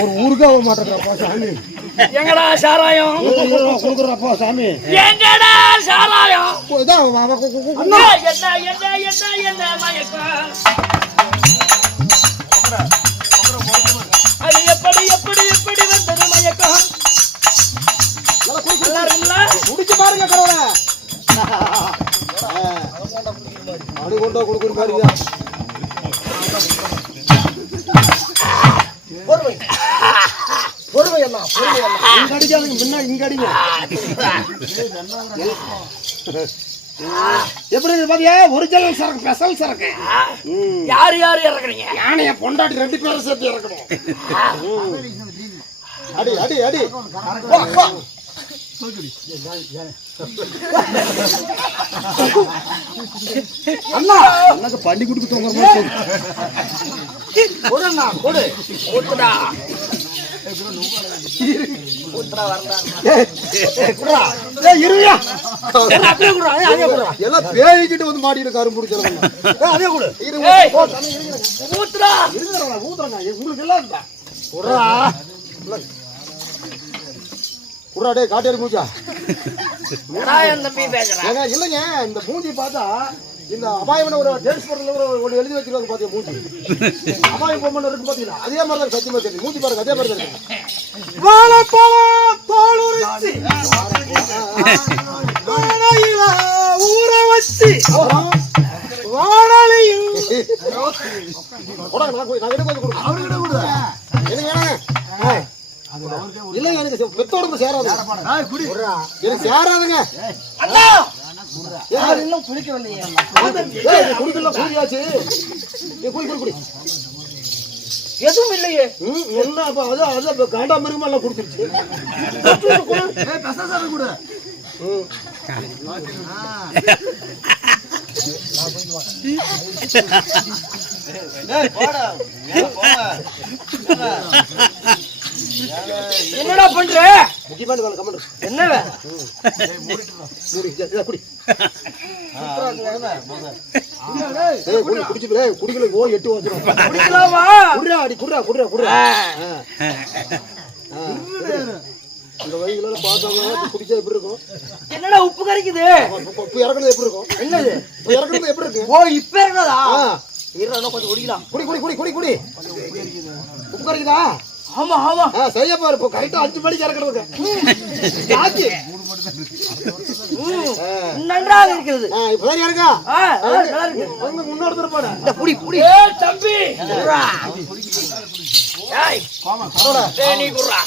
ஒரு ஊருக்கா போக மாட்டேங்கிறப்பா சாமி. எங்கடா சாராயம்? கொடுக்குறப்பா சாமி. எங்கடா சாராயம்? அண்ணா என்ன மயக்கம்? அது எப்படி எப்படி எப்படி வந்தது மயக்கம்? நல்லா இருக்குல்ல? குடிச்சு பாருங்க கடவுள. அடி கொண்டா கொடுக்குற பாருங்க. பொறுமை பொறுமை அண்ணா பொறுமை அண்ணா. இங்க அடிக்காதீங்க முன்ன இங்க அடிங்க. எப்படி பாத்தியா ஒரிஜினல் சரக்கு ஸ்பெஷல் சரக்கு. யார் யார் இறக்குறீங்க? யானைய பொண்டாட்டி 2 பேரும் சேர்த்து இறக்கணும். அடி அடி அடி. அண்ணா எனக்கு பள்ளி குடுக்கு தோங்கற மாதிரி போடுண்ணா போடு ஊத்துடா. ஊத்துடா வரடா. குடுடா. ஏய் இருயா. அப்படியே குடுடா. அதே குடுடா. எல்லாம் பேய்கிட்ட வந்து மாட்டிட்டு கரும் புடிச்சறங்க. அதே குடு. ஏய் ஊத்துடா. இருங்கடா ஊத்துறங்க. உங்களுக்கு எல்லாம் இல்ல. குடுடா. குடுடா டேய் காட்டேரி மூஞ்சா. நான் தம்பி பேசுறேன். ஏங்க இல்லங்க இந்த மூஞ்சி பார்த்தா இந்த அபாயமான ஒரு டான்ஸ் போறதுல ஒரு எழுதி வச்சிருக்காங்க பாத்தியா மூஞ்சி. அபாயம் பொம்மன் இருக்கு பாத்தீங்களா? அதே மாதிரி தான் சத்தியமா தெரியும். மூஞ்சி பாருங்க அதே மாதிரி தான் இருக்கு. வாழைப்பழ தோலுரிச்சி வாழையில ஊற வச்சி வாழையில் போடா நான் கிட்ட கொஞ்சம் கொடு. அவர்கிட்ட கொடு. என்ன வேணும்? இல்லைங்க எனக்கு பெத்தோட சேராது. எனக்கு சேராதுங்க. அண்ணா யார் இன்னும் குடிக்கவில்லையே? குடிக்கலாம் குடியாச்சு. குடி குடி குடி. எதுவும் இல்லையே. என்ன அப்ப அது காண்டா மிருகமா எல்லாம் குடிச்சிருச்சு. கூட என்னடா பண்ற? என்ன குடிக்கல ஓ 8 வந்துரும். குடிக்கலாமா? குடுறா அடி குடுறா குடுறா குடுறா. இந்த வழிகள பார்த்தாங்க குடிச்சா எப்படி இருக்கும்? என்னடா உப்பு கரைக்குது? உப்பு இறக்குறது எப்படி இருக்கும்? என்னது? உப்பு இறக்குறது எப்படி இருக்கு? ஓ இப்ப என்னடா? இருடா கொஞ்சம் குடிக்கலாம். குடி குடி குடி குடி குடி. உப்பு கரைக்குதா? ஆமா ஆமா. சரியா பாரு இப்போ கரெக்ட்டா 5 மணிக்கு இறக்குறதுங்க. சாச்சி. நன்றாக இருக்குது. இப்போ சரியா இருக்கா? நல்லா இருக்கு. வந்து முன்னோட திருப்பாடா. இந்த புடி புடி. ஏய் தம்பி. குறா. ஏய் கோமா குறா. டேய் நீ குறா.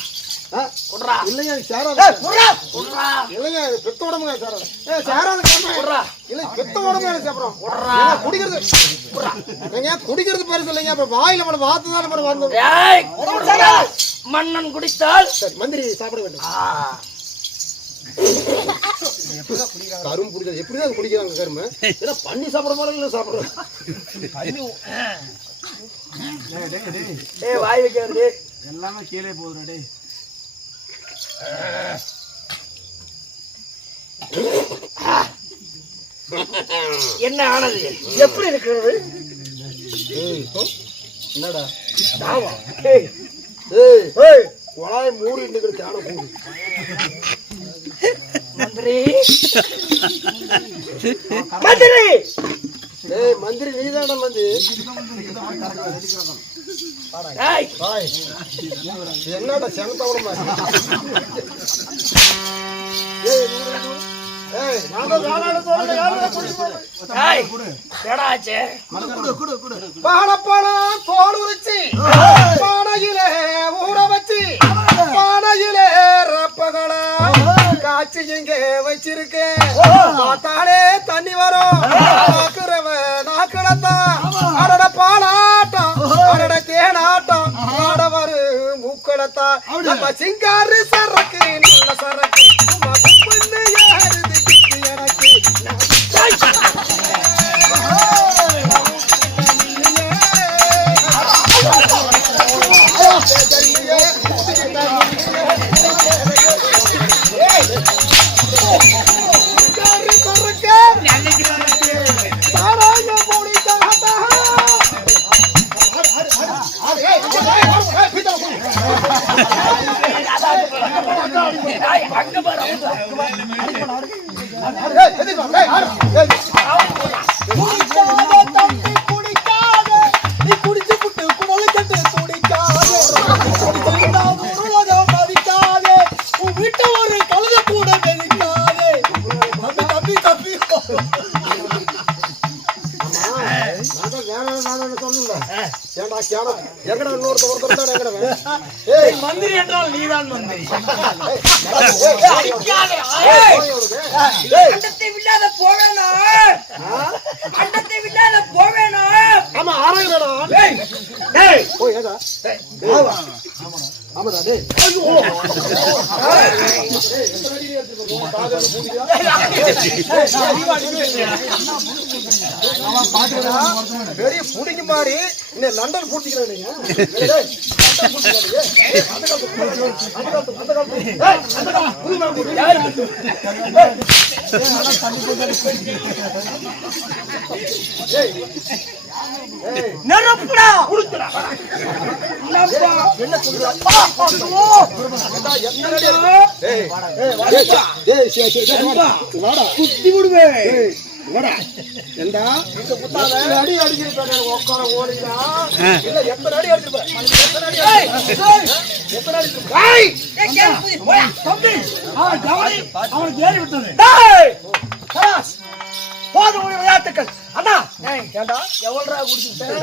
குறா. இல்லையா சேராத. ஏய் குறா. குறா. இல்லையா பெத்த உடம்புங்க சேராத. ஏய் சேராத குறா. இல்ல பெத்த உடம்புங்க சேப்பறோம். குறா. குடிக்கிறது. குறா. நீங்க குடிக்கிறது பேர் சொல்லுங்க. அப்ப வாயில மட வாத்து தான் மட வந்து. ஏய் குறா. மன்னன் குடித்தால் சரி மந்திரி சாப்பிட வேண்டும். கரும் குடிக்கிறது எப்படிதான் குடிக்கிறாங்க கரும? ஏன்னா பண்ணி சாப்பிடுற மாதிரி இல்ல சாப்பிடுறோம். ஏய் வாய் வைக்காதே. எல்லாமே கீழே போகுதுடா டேய். என்ன ஆனது? எப்படி இருக்கிறது? என்னடா தாவா. ஏய் ஏய் ஏய் குழாய் மூடி நிக்கிற சாண கூடு. மந்திரி மந்திரி. ஏய் மந்திரி நீதானடா மந்திரி. ஏய் பாய் என்னடா செனத்தவட மாதிரி. ஏய் நான் தான் நானால சொல்றேன் யாரோ குடிச்சு. ஏய் எடா ஆச்சே. குடு குடு. பாடப்பட தோடு உரிச்சி பானையிலே ஊற வச்சி பானையிலே ரப்பகளா காய்ச்சி இங்க வச்சிருக்கேன். பார்த்தாலே தண்ணி வரும். நாக்குறவ நாக்குடத்தா அடட பாலாட்டம் அடட தேனாட்டம் ஆடவரு மூக்கடத்தா நம்ம சிங்காரு சரக்கு நல்ல சரக்கு பொண்ணு யாருது கிட்டு எனக்கு. அங்க பாரு. மந்திரி என்றால் நீதான் மந்திரி. அண்டத்தை வில்லாத போவேனா? அண்டத்தை வில்லாத போவேனா? ஆமா ஆராயடா. ஏய் ஏய் ஓ ஏடா. ஆமா ஆமாடா டேய். ஐயோ பெரிய புடிங்க மாதிரி இந்த லண்டன் பூட்டிக்கிறானீங்க. நெருப்புடா குடுத்துடா. என்ன சொல்றா? குத்தி விடுவேன். எந்தா அடி அடிச்சிருப்பாங்க உட்கார ஓடினா இல்ல எத்தனை அடி அடிச்சிருப்பேன். எத்தனை அடி போதும் விளையாட்டுக்கள். அண்ணா ஏண்டா எவ்வளோ குடிச்சுட்டேன்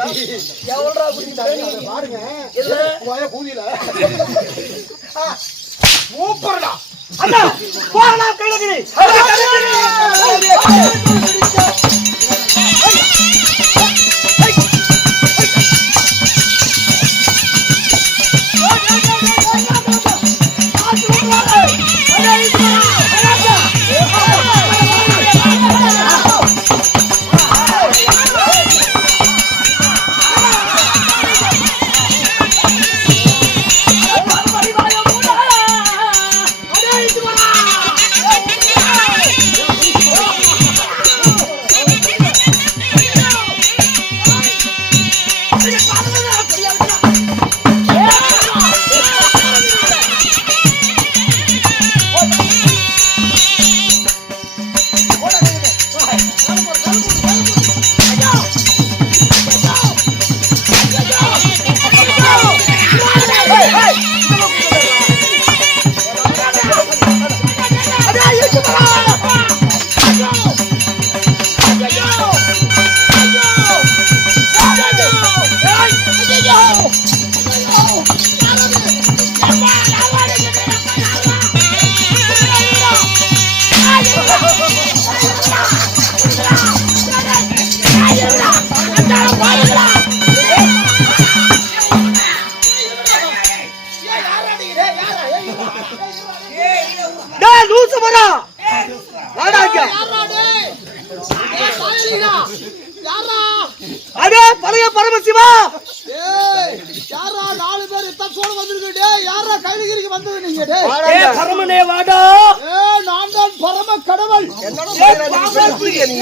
எவ்வளோ குடிச்சுட்டேன் பாருங்க இல்ல கூதியில சூப்பர்டா. அண்ணா போறலாம் கைலகிரி. டேய் லூசு மரா வாடாங்க. அடே பழைய பரமசிவா. யாரா 4 பேர் தச்சோட வந்திருக்கே. யாரா கைலகிரிக்கு வந்தது நீங்க? ஏய் பரமனே வாடா. நான் தான் பரம கடவுள். ஏய் பாபா புடிங்க நீ.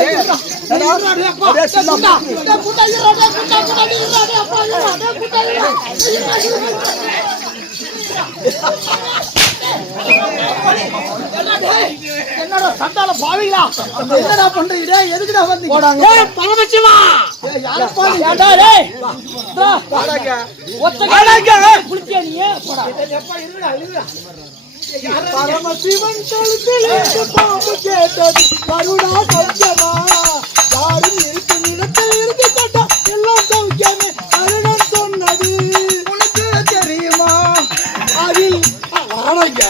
என்னடா சண்டால பாவிங்களா? என்னடா பண்றீங்க? எதுக்குடா வந்தீங்க? ஏய் பரமசிவா. யார பாவி? ஏண்டா டேய். வாடாங்க. ஒத்த வாடாங்க. குளிச்சியா நீ? போடா. பரமசிவன் கழுத்திலே பாம்பு கேட்டது கருணா சௌக்கியமா? யாரும் இருக்கும் இடத்தில் இருந்து கேட்டா எல்லாம் சௌக்கியமே கருணன் சொன்னது உனக்கு தெரியுமா? அதில் வாடங்க.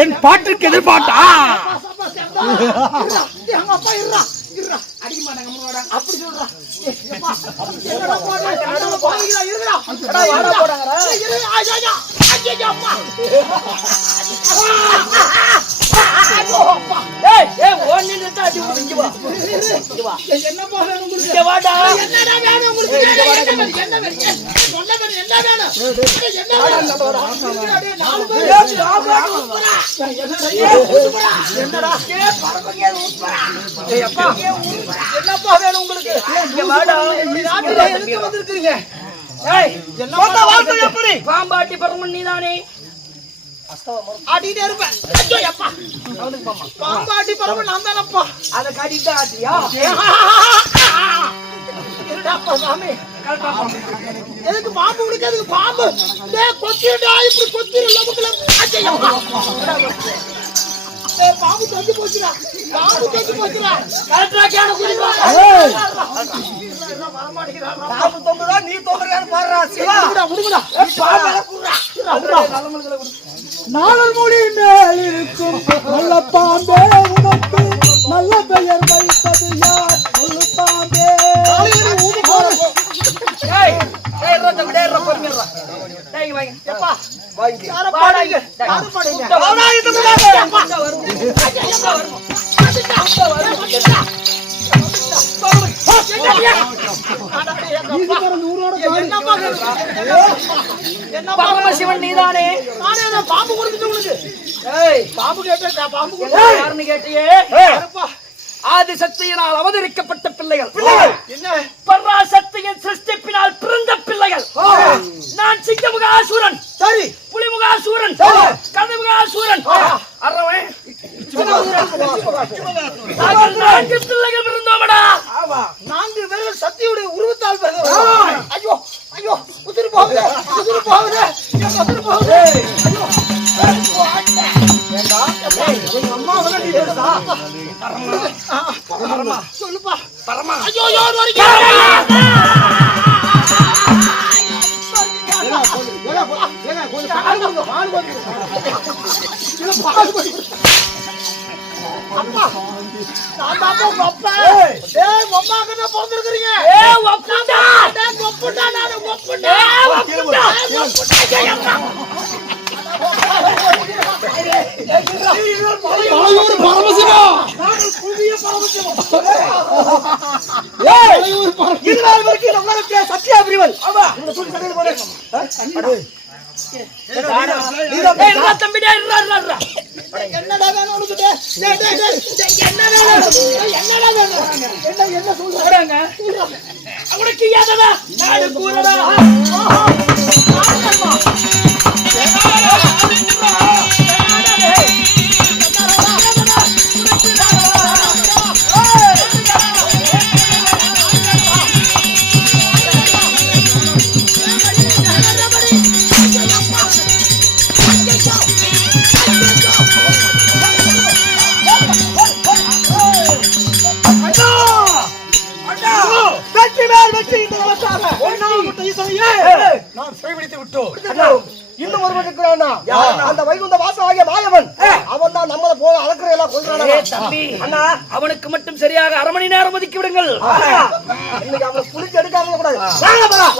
என் பாட்டுக்கு எதிர்பார்த்தா எங்க அப்பா இருடா இருடா அடிக்க மாட்டாங்க நம்மளோட அப்படி சொல்றா. என்னடா பாடு சண்டால பாவிங்களா இருடா. அடா வாடா போடாங்கடா. ஐயா ஐயா அம்மா. ஏய் ஏய் ஓடி நின்னு அடி முடிஞ்சு வா. என்னப்பா வேணும் உங்களுக்கு? இங்க வாடா. என்னடா வேணும் உங்களுக்கு? என்ன வேணும்? சொல்ல வேணும் என்ன வேணும்? என்ன வேணும்? 4 பேர் என்னடா ஏய் அப்பா என்னப்பா வேணும் உங்களுக்கு? இங்க வாடா. இந்த நாட்டுல எதுக்கு வந்திருக்கீங்க? ஏய் சொந்த வார்த்தை எப்படி? பாம்பாட்டி பரமன் நீதானே? ஆடிட்டே இருப்பேன். ஐயோ அப்பா பாம்பாட்டி பரவ நான் தானப்பா. அத காட்டிட்டு ஆட்டியா? இருடாப்பா சாமி. எதுக்கு பாம்பு உனக்கு? எதுக்கு பாம்பு? டேய் கொத்திடா இப்படி கொத்திர லபக்கல. ஐயோ அப்பா. டேய் பாம்பு தொத்தி போச்சுடா. பாம்பு தொத்தி போச்சுடா. கரெக்ட்டா கேன குடிவா. பாம்பு தொங்குறா நீ தொங்குறியான்னு பாருடா சிவா. உடுங்கடா. பாம்பல குறா. நல்லமல்கள குடு. நாளல் மொழி மேல் இருக்கும் நல்ல பாம்பே உனக்கு நல்ல பெயர் வைத்தது யார்? சொல்லு பாம்பே. ஏய் ஏய் ரோட்ட விடேற பொறுமையா. டேய் வாங்க. எப்பா வாங்கி. யார பாடுங்க? யார பாடுங்க? வாடா இது முன்னாடி. அப்பா வரும். அப்பா வரும். பரமசிவன் நீதானே? நானே பாம்பு கொடுத்துட்டு உங்களுக்கு. ஏய் பாம்பு கேட்டா பாம்பு யாருன்னு கேட்டியே? ஆதிசக்தியினால் அவதரிக்கப்பட்ட பிள்ளைகள். என்ன பராசக்தியின் சிருஷ்டிப்பினால் பிறந்த பிள்ளைகள். நான் சிங்கமுகாசூரன், சரி புலிமுகாசூரன், கந்தமுகாசூரன், அரவன் 4 பிள்ளைகள் பிறந்தோமடா. ஆமா 4 பேர்கள் சக்தியுடைய உருவத்தால் பிறந்தவர்கள். ஐயோ ஐயோ உதிர் போகுது உதிர் போகுது உதிர் போகுது. ஐயோ ஏண்டா அம்மா வந்து நீ பேசுதா? பரமா சொல்லுப்பா. பரமா ஐயோ ஐயோ வரைக்கும் அப்பா நான் தான் உங்க அப்பா. ஏய் அம்மாக்கு தான் பிறந்திருக்கீங்க. ஏய் ஒப்புடா நான் ஒப்புடா நான் ஒப்புடா. ஒப்புடா தலையூர் பரமசிவம். நாங்கள் புதிய பரமசிவம். இது நாள் வரைக்கும் இந்த உலகத்திலே சத்தியா பிரிவன். இந்த தூக்கி கடையில் போடு. இருடா தம்பிடா இருடா என்னடா வேணும் உனக்கு? டேய், டேய், டேய், என்ன வேணும்? என்னடா வேணும்? என்ன சொல்ற? போறாங்க அவனுக்கு யாதடா நாடு கூறடா வெற்றி மேல் வெற்றி இந்த நமஸ்கார. ஒன்னாமட்ட ஈசனையே நாம் சிறைபிடித்து விட்டோம். இன்னும் ஒருவன் இருக்கிறானா? அந்த வைகுந்த வாசம் ஆகிய மாயவன். அவன் தான் நம்மள போல அலக்கறை எல்லாம் கொள்றானே. தம்பி அண்ணா அவனுக்கு மட்டும் சரியாக அரை மணி நேரம் ஒதுக்கி விடுங்கள். இன்னைக்கு அவனை புடிச்சு எடுக்காம கூடாது. வாங்க போலாம்.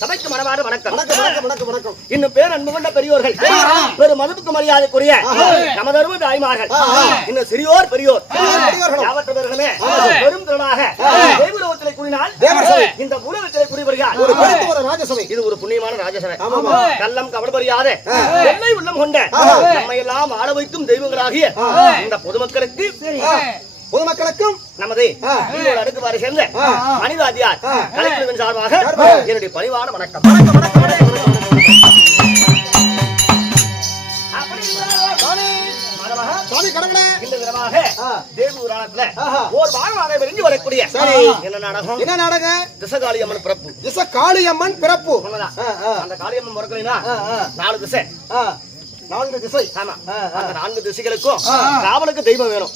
சபைக்கு மனமாறு வணக்கம். வணக்கம் வணக்கம் வணக்கம் வணக்கம். இன்னும் பேர் அன்பு கொண்ட பெரியோர்கள், பெரும் மதிப்புக்கு மரியாதைக்குரிய நமதரும தாய்மார்கள், இன்னும் சிறியோர் பெரியோர் யாவற்ற பேர்களுமே பெரும் திரளாக தேவலோகத்திலே கூறினால் இந்த பூலோகத்திலே கூறிவருகிறார் ஒரு ராஜசபை. இது ஒரு புண்ணியமான ராஜசபை. கள்ளம் கவலைபறியாத எல்லை உள்ளம் கொண்ட நம்மை எல்லாம் ஆள வைக்கும் தெய்வங்களாகிய இந்த பொதுமக்களுக்கும் நமது அடுக்கு வாரி சேர்ந்த மனிதாதியார் கலைக்குழுவின் சார்பாக என்னுடைய பணிவான வணக்கம். தேவி புராணத்துல ஆஹா. ஒரு பாகமாக விரிஞ்சு வரக்கூடிய சரி. என்ன நாடகம்? என்ன நாடகம்? திசகாளி அம்மன் பிறப்பு. திசை காளியம்மன் பிறப்பு. உண்மைதான். ஆ, ஆ. அந்த காளியம்மன் பிறக்கலைன்னா ஆ, ஆ. 4 திசை. ஆ, 4 திசை. ஆமா. ஆ, ஆ. அந்த 4 திசைகளுக்கும் காவலுக்கு தெய்வம் வேணும்.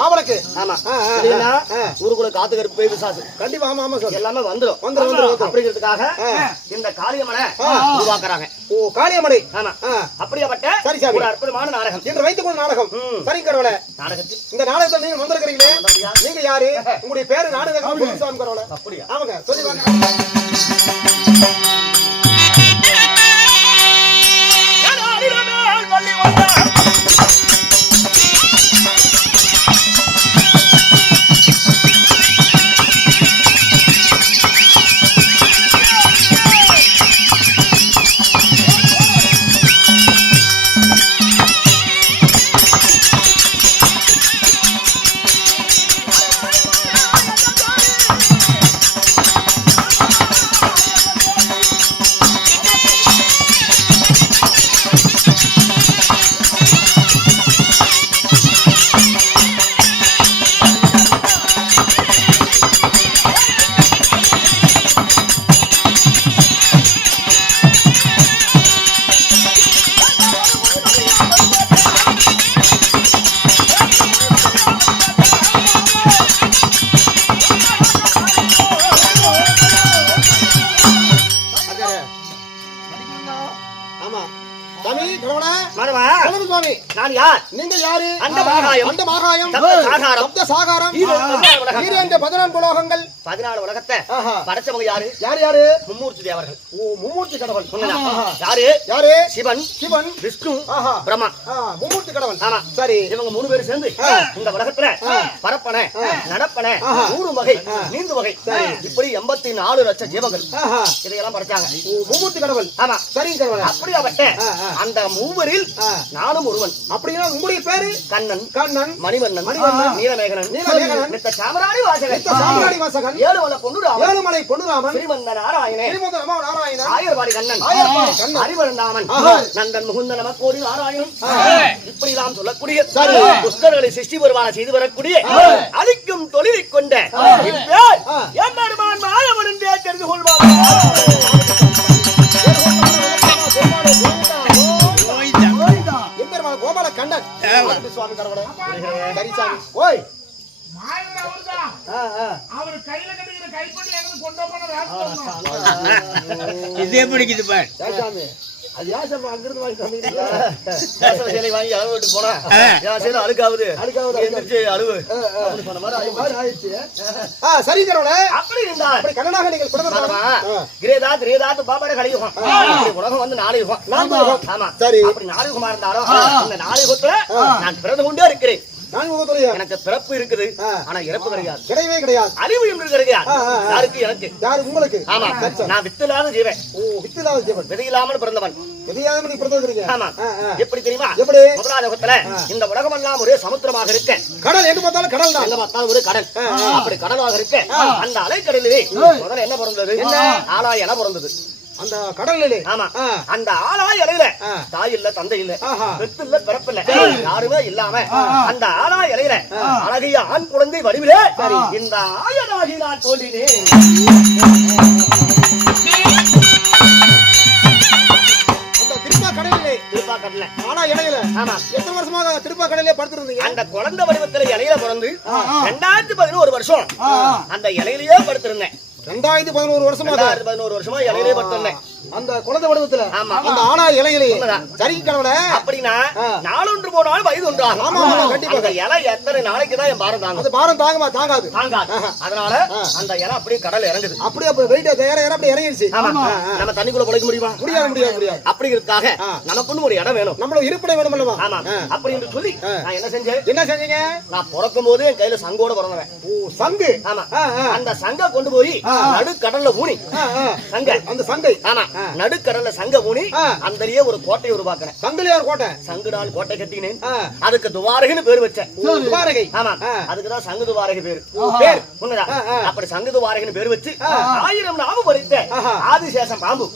காவலுக்கு. ஆமா. ஆ, ஆ, இல்லைன்னா ஆ. ஊருக்குள்ள காத்து கருப்பு பேய் பிசாசு கண்டிப்பா. ஆமா ஆமா சார். எல்லாமே வந்துரும். வந்துரும். அப்படிங்கிறதுக்காக ஆ. இந்த காளியம்மனை ஆ. உருவாக்குறாங்க. ஓ, காளியம்மனை. ஆமா. ஆ. அப்படியாப்பட்ட சரி, சாமி. ஒரு அற்புதமான நாடகம். என்று வைத்துக் கொண்ட நாடகம். சரிங்க கடவுளே. நாடகத்தில் இந்த நாடகத்தில் நீங்க வந்திருக்கிறீங்களே, நீங்க யாரு? உங்களுடைய பேரு நாடகம் சாமி கடவுளே. அப்படியா? ஆமாங்க, சொல்லி வாங்க. ஆமா சாமி கடவுளே. மாணவா, சொல்லுங்க சுவாமி. நான் யார்? நீங்க யாரு? அண்டமாகாயம். அண்டமாகாயம். சப்த சாகாரம். சப்த சாகாரம். உலகம். ஈரேழு 14 உலகங்கள். 14 உலகத்தை ஆஹா. படைச்சவங்க யாரு? யாரு? மும்மூர்த்தி தேவர்கள். ஓ, மும்மூர்த்தி கடவுள். உண்மைதான். ஆஹா. யாரு? யாரு? சிவன், சிவன், விஷ்ணு, ஆஹா. பிரம்மா. மும்மூர்த்தி கடவுள். ஆமா. சரி. இவங்க 3 பேரும் சேர்ந்து இந்த உலகத்துல பரப்பன, நடப்பன, ஊரும் வகை, நீந்து வகை, இப்படி 84 லட்சம் ஜீவங்கள் ஆஹா. இதையெல்லாம் படைச்சாங்க. ஓ, மும்மூர்த்தி கடவுள். ஆமா. சரிங்க கடவுளே. அப்படியாப்பட்ட அந்த மூவரில் நானும் ஒருவன். அப்படின்னா உங்களுடைய பேரு? கண்ணன், கண்ணன், மணிவண்ணன், மணிவண்ணன், நீலமேகனன், நீலமேகனன், நித்த சாமராணி வாசகன், நித்த சாம்ராணி வாசகன், ஏழுமலை பொன்னுராமன், ஏழுமலை பொன்னுராமன், ஸ்ரீமந்த நாராயணே, ஸ்ரீமந்த நமோ நாராயணன், ஆயர்வாடி கண்ணன், ஆயர்வாடி கண்ணன், அறிவரந்தாமன், ஆஹா. நந்தன் முகுந்த நமக்கோடி நாராயணன், இப்படி நாம் சொல்லக்கூடிய சரி. புஷ்கர்களை சிருஷ்டி வருவான செய்து வரக்கூடிய அழிக்கும் தொழிலைக் கொண்ட இப்பேர் என் பெருமான் மாயவன் என்றே தெரிந்து கொள்வார். எம்பெருமான் கோபால கண்ணன். சுவாமி கடவுளே. சரி சாமி. ஓய். அவர் கையில கட்டுகிற கைப்படி எனக்கு கொண்டு போன இதே பிடிக்குது பாரு. சரி சாமி. அது ஏன் சாமி அங்கிருந்து வாங்கி தந்தீங்க? சேலை வாங்கி அளவு விட்டு போனா என் சேலை அழுக்காவது அழுக்காவது. எந்திரிச்சு அழுவு அப்படி சொன்ன மாதிரி ஆயிடுச்சு. சரி கடவுளே. அப்படி இருந்தார். அப்படி கண்ணனாக நீங்கள் பிறந்தவர்கள். கிரேதாத் ரேதாத் பாபாட கலியுகம். இப்படி உலகம் வந்து 4 யுகம். 4 யுகம். ஆமா. சரி. அப்படி 4 யுகமா இருந்தாலும் இந்த 4 யுகத்துல நான் பிறந்து கொண்டே இருக்கிறேன். நான் உங்களுடைய எனக்கு பிறப்பு இருக்குது, ஆனா இறப்பு கிடையாது. கிடையவே கிடையாது. அழிவு என்று கிடையாது. யாருக்கு? எனக்கு. யாரு? உங்களுக்கு. ஆமா. நான் வித்தில்லாத ஜீவன். ஓ, வித்தில்லாத ஜீவன். விதையில்லாமல் பிறந்தவன். எதையாவது நீ பிறந்திருக்கீங்க. ஆமா. எப்படி தெரியுமா? எப்படி? முதலாவது யுகத்துல இந்த உலகம் எல்லாம் ஒரே சமுத்திரமாக இருக்க, கடல் எங்க பார்த்தாலும் கடல் தான். எங்க பார்த்தாலும் ஒரு கடல். அப்படி கடலாக இருக்க அந்த அலைக்கடலிலே முதல்ல என்ன பிறந்தது? ஆலாய் இலை பிறந்தது. அந்த கடலிலே. ஆமா. அந்த ஆலாய் இலையில தாய் இல்ல, தந்தை இல்ல, பெத்து இல்ல, பிறப்பு இல்ல, யாருமே இல்லாம அந்த ஆலாய் இலையில அழகிய ஆண் குழந்தை வடிவிலே இந்த ஆயனாகி நான் தோன்றினேன். அந்த திருப்பா கடலிலே. திருப்பா கடல. ஆனா இடையில. ஆமா. எத்தனை வருஷமாக திருப்பா கடலிலே படுத்திருந்தீங்க? அந்த குழந்தை வடிவத்துல இலையில பிறந்து 2011 வருஷம் அந்த இலையிலேயே படுத்திருந்தேன். 2011 வருஷமாக. 2011 வருஷமா இலையிலே படுத்திருந்தேன். அந்த குழந்தை வடிவத்துல. ஆமா. அந்த ஆனா இலையிலேயே. சரி கடவுளே. அப்படின்னா நாளொன்று போனாலும் வயது ஒன்றாகும். ஆமா, ஆமா, கண்டிப்பா. அந்த இலை எத்தனை நாளைக்கு தான் என் பாரம் தாங்கும்? அது பாரம் தாங்காது. தாங்காது. அதனால அந்த இலை அப்படியே கடல்ல இறங்குது. அப்படியே அப்ப வெயிட் ஏற அப்படி இறங்கிடுச்சு. ஆமா. நம்ம தண்ணிக்குள்ள பொழைக்க முடியுமா? முடியாது. அப்படிங்கிறதுக்காக நமக்குன்னு ஒரு இடம் வேணும். நம்மள இருப்பிடம் வேணும் அல்லவா? ஆமா. அப்படி என்று சொல்லி நான் என்ன செஞ்சேன்? என்ன செஞ்சீங்க? நான் பிறக்கும் போது என் கையில சங்கோட பிறந்தவன். ஓ, சங்கு. ஆமா. அந்த சங்க கொண்டு போய் நடு கடல்ல ஊனி சங்க. அந்த சங்கை. ஆமா. நடுக்கடல்ல சங்க ஊனி அந்தலயே ஒரு கோட்டையை உருவாக்குறேன். சங்கிலியார் கோட்டை, சங்குடால் கோட்டை கட்டினேன். அதுக்கு துவாரகைன்னு பேர் வச்சேன். துவாரகை. ஆமா, அதுக்குதான் சங்கு துவாரகை பேரு. பேர் உண்மைதான். அப்படி சங்கு துவாரகைன்னு பேர் வச்சு 1000 நாமம் படித்த ஆதிசேஷன் பாம்பு.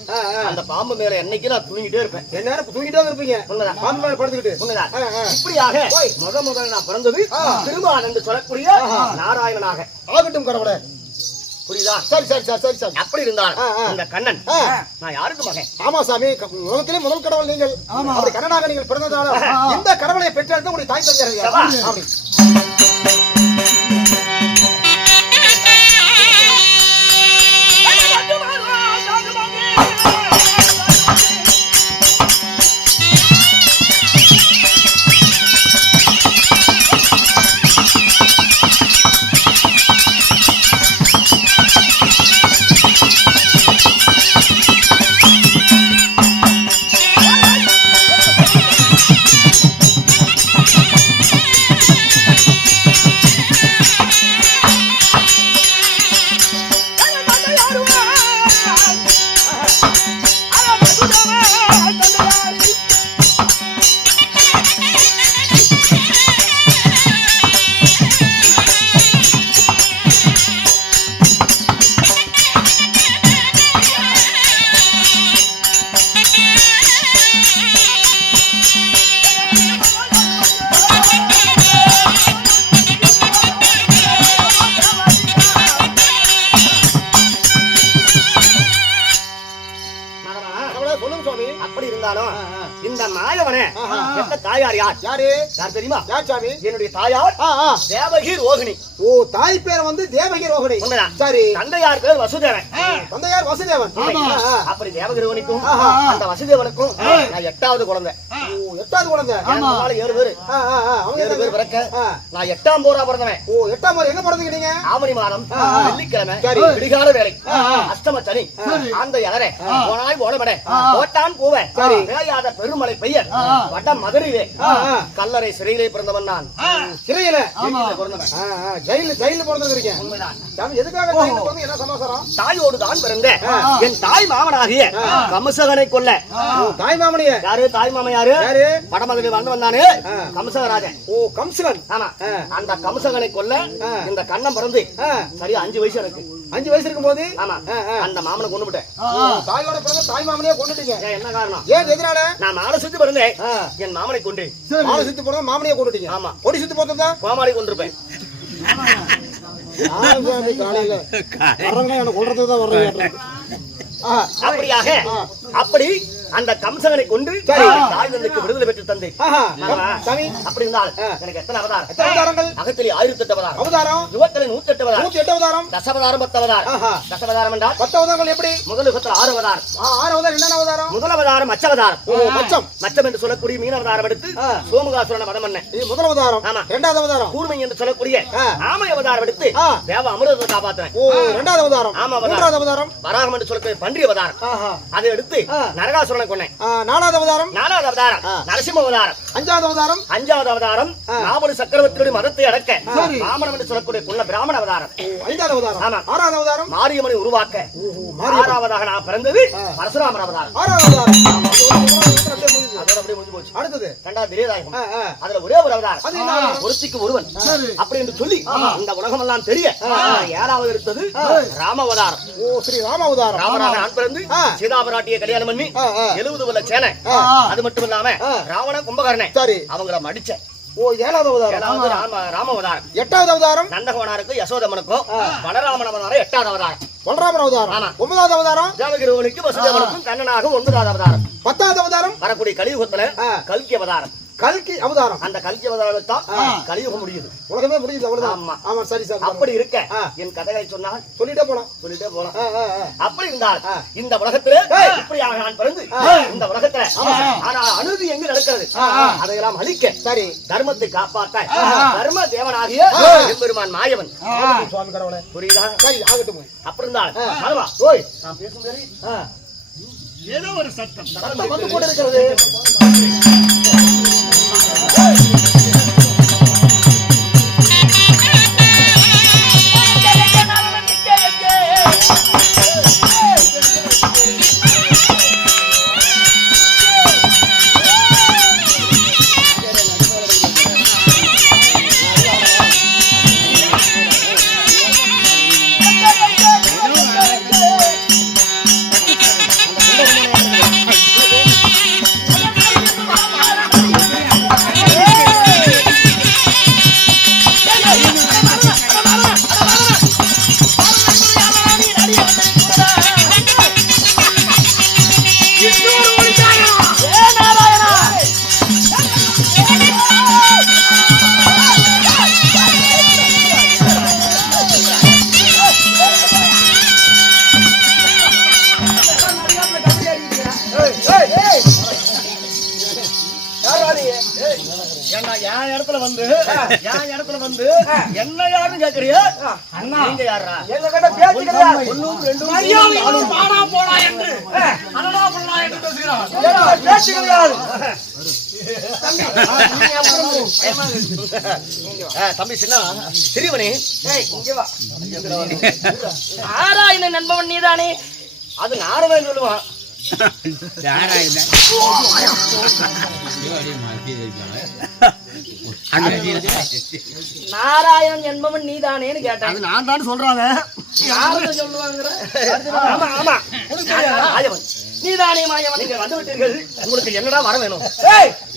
அந்த பாம்பு மேல என்னைக்கு நான் தூங்கிட்டே இருப்பேன். என்ன தூங்கிட்டே இருப்பீங்க? உண்மைதான். பாம்பு மேல படுத்துக்கிட்டு. உண்மைதான். இப்படியாக முதல் நான் பிறந்தது திருமால் என்று சொல்லக்கூடிய நாராயணனாக. ஆகட்டும் கடவுளே. புரியுதா? சரி சரி சரி சரி சரி. அப்படி இருந்தால் இந்த கண்ணன் நான் யாருக்கு மகன்? ஆமா சாமி, உலகத்திலே முதல் கடவுள் நீங்கள். அப்படி கண்ணனாக நீங்கள் பிறந்ததால எந்த கடவுளை பெற்றெடுத்து உங்களுடைய தாய் தந்தையார் அப்படி இந்த மாயவனே பெற்ற தாயார் யார்? யாரு? யார் தெரியுமா? யார் சாமி? என்னுடைய தாயார் தேவகி ரோகிணி. ஓ, தாய் பேர் வந்து தேவகி ரோகிணி. உண்மைதான். சரி. தந்தையார் பேர் வசுதேவன். தந்தையார் வசுதேவன். அப்படி தேவகி ரோகிணிக்கும் அந்த வசுதேவனுக்கும் நான் 8வது குழந்தை. ஓ, 8வது குழந்தை. 7 பேரு. அவங்க 7 பேர் பிறக்க நான் 8ஆம் போரா பிறந்தவன். ஓ, 8ஆம் போர் எங்க பிறந்தீங்க? ஆவணி மாதம் வெள்ளிக்கிழமை விடிகால வேலை அஷ்டம சனி அந்த எலரை போனாய் போனபடே ஓட்டான் பூவன் வேயாத பெருமலை பெயர் வட மதுரையிலே கல்லறை சிறையிலே பிறந்தவன் நான். சிறையில பிறந்தவன். ஜெயில பிறந்திருக்கீங்க. எதுக்காக ஜெயில பிறந்து என்ன சமாசாரம்? தாயோடு தான் பிறந்த என் தாய் மாமனாகிய கம்சகனை கொல்ல. தாய் மாமனிய யாரு? தாய் மாமன் யாரு? வடமதுரை வந்து வந்தானே கம்சகராஜன். ஓ, கம்சகன். ஆமா, அந்த கம்சகனை கொல்ல இந்த கண்ணன் பிறந்து சரியா 5 வயசு எனக்கு. 5 வயசு இருக்கும் போது ஆமா அந்த மாமனை கொண்டு விட்டேன். தாயோட பிறந்த தாய் மாமனையே கொண்டுட்டீங்க. என்ன காரணம்? ஏன் எதனால? நான் மாலை சுத்தி பிறந்தேன், என் மாமனை கொண்டு. மாலை சுத்தி பிறந்த மாமனையே கொண்டுட்டீங்க. ஆமா. கொடி சுத்தி பிறந்தா கோமாளி கொண்டிருப்பேன். காலையில எனக்கு கொள்றதுக்கு தான் வர்றேன். அப்படியாக அப்படி அந்த கம்சகனை கொண்டு தாய் தந்தைக்கு விடுதலை பெற்று தந்தை. அப்படி இருந்தால் எனக்கு எத்தனை அவதாரம்? எத்தனை அவதாரங்கள்? அகத்திலே 1008 அவதாரம். அவதாரம் யுவத்திலே 108 அவதாரம். 108 அவதாரம். தசவதாரம் 10 அவதாரம். தசவதாரம் என்றால் 10 அவதாரங்கள் எப்படி? முதல் யுகத்தில் 6 அவதாரம். 6 அவதாரம். என்னென்ன அவதாரம்? முதல் அவதாரம் மச்சவதாரம். ஓ, மச்சம். மச்சம் என்று சொல்லக்கூடிய மீன அவதாரம் எடுத்து சோமுகாசுரனை வதம் பண்ண. இது முதல் அவதாரம். ஆமா. இரண்டாவது அவதாரம் கூர்மை என்று சொல்லக்கூடிய ஆமை அவதாரம் எடுத்து தேவ அமிர்தத்தை காப்பாத்துறேன். ஓ, இரண்டாவது அவதாரம். ஆமா. மூன்றாவது அவதாரம் வராகம் என்று சொல்லக்கூடிய பன்றி அவதாரம். அதை எடுத்து நரகாசுரனை கொன்னேன். நாலாவது அவதாரம். நாலாவது அவதாரம் நரசிம்ம அவதாரம். அஞ்சாவது அவதாரம். அஞ்சாவது அவதாரம் நாபலி சக்கரவர்த்தியுடைய மதத்தை அடக்க மாமனம் என்று சொல்லக்கூடிய குள்ள பிராமண அவதாரம். ஐந்தாவது அவதாரம். ஆமா. ஆறாவது அவதாரம் மாரியம்மனை உருவாக்க. ஆறாவதாக நான் பிறந்தது பரசுராமர் அவதாரம். ஆறாவது அவதாரம். அதோட அப்படியே முடிஞ்சு போச்சு. அடுத்தது இரண்டாவது திரேதாயகம். அதுல ஒரே ஒரு அவதாரம், ஒருத்திக்கு ஒருவன் அப்படி என்று சொல்லி இந்த உலகம் எல்லாம் தெரிய 7வது எடுத்தது ராம அவதாரம். ஓ, ஸ்ரீ ராம அவதாரம். ராமராக நான் பிறந்து சீதா பிராட்டியை கல்யாணம் பண்ணி 70 வல்ல சேனை. அது மட்டும் இல்லாம ராவண கும்பகர்ணன் சரி அவங்கள மடிச்ச. ஓ, 7வது அவதாரம். ராம அவதாரம். 8வது அவதாரம். நந்தகோனாருக்கு யசோதமனுக்கும் பலராமன் அவதாரம் 8வது அவதாரம். பலராமன் அவதாரம். 9வது அவதாரம். ஜானகிரோவனுக்கு வசுதேவனுக்கும் கண்ணனாக 9வது அவதாரம். 10வது அவதாரம். வரக்கூடிய கலியுகத்துல கல்கி அவதாரம். கல்கி அவதாரம். அந்த கல்கி அவதாரம் தான் கலியுகம் முடியுது. உலகமே முடியுது. அவ்வளவுதான். ஆமா. ஆமா, சரி சார். அப்படி இருக்க என் கதைகளை சொன்னால் சொல்லிட்டே போலாம். அப்படி இருந்தால் இந்த உலகத்திலே இப்படியாக நான் பிறந்து இந்த உலகத்துல ஆனா அநீதி எங்கு நடக்கிறது அதையெல்லாம் அழிக்க சரி தர்மத்தை காப்பாற்ற தர்ம தேவனாகிய எம்பெருமான் மாயவன். சுவாமி கடவுளே. புரியுதா? சரி, ஆகட்டும். அப்படி இருந்தால் மரவா ஓய் நான் பேசும்போது ஏதோ ஒரு சத்தம் சத்தம் வந்து கொண்டிருக்கிறது. வந்து என் இடத்துல வந்து என்ன யாருன்னு கேக்குறியா? நீங்க யாரா? எங்க கிட்ட பேச்சு கிடையாது. மரியாதையோடு வாடா போடா என்று அடடா போடா என்று பேசுகிறார். எங்க பேச்சு கிடையாது. தம்பி சின்ன சிறியவனே, இங்க வா. நாராயணன் என்பவன் நீதானே? அது நாரதன் சொல்லுவான். நாராயணன் என்பவன் நீதானேன்னு கேட்டான். அது நான் தான் சொல்றாங்க. யாரும் சொல்லுவாங்கிற? ஆமா ஆமா, மாயவன் நீதானே மாயவன். நீங்க வந்து விட்டீர்கள். உங்களுக்கு என்னடா வர வேணும்?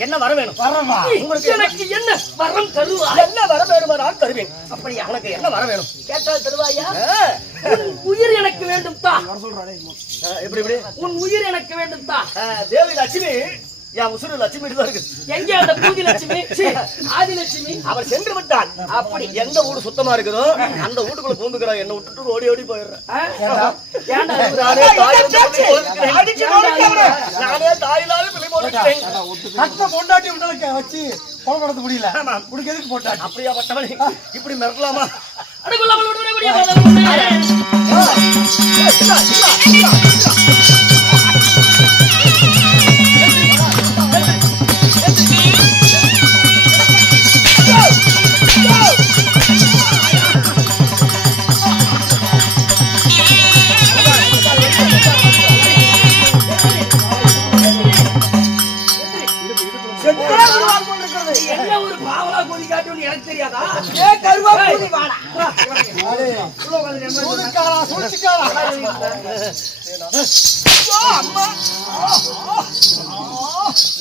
என்ன வர வேணும்? வரமா? உங்களுக்கு எனக்கு என்ன வரம் தருவா? என்ன வர வேணுமா? நான் தருவேன். அப்படியா? உனக்கு என்ன வர வேணும்? கேட்டால் தருவாயா? உன் உயிர் எனக்கு வேண்டும் தா. எப்படி எப்படி? உன் உயிர் எனக்கு வேண்டும் தா. தேவி லட்சுமி, என் உசுறு லட்சுமி தான் இருக்கு. எங்கே அந்த பூஜை லட்சுமி? ஆதி லட்சுமி அவர் சென்று விட்டான். அப்படி எந்த வீடு சுத்தமா இருக்குதோ அந்த வீட்டுக்குள்ள பூந்துக்கிறான். என்ன விட்டுட்டு ஓடி ஓடி போயிடுறேன். நானே தாயிலாவே பிள்ளை போடுறேன். கட்ட பொண்டாட்டி உங்களுக்கு வச்சு பொழப்படுத்த முடியல. உனக்கு எதுக்கு போட்டாச்சு? அப்படியா பட்டவனே, இப்படி மிரட்டலாமா? என்ன ஒரு பாவலா கோதி காட்டு எனக்கு தெரியாதா?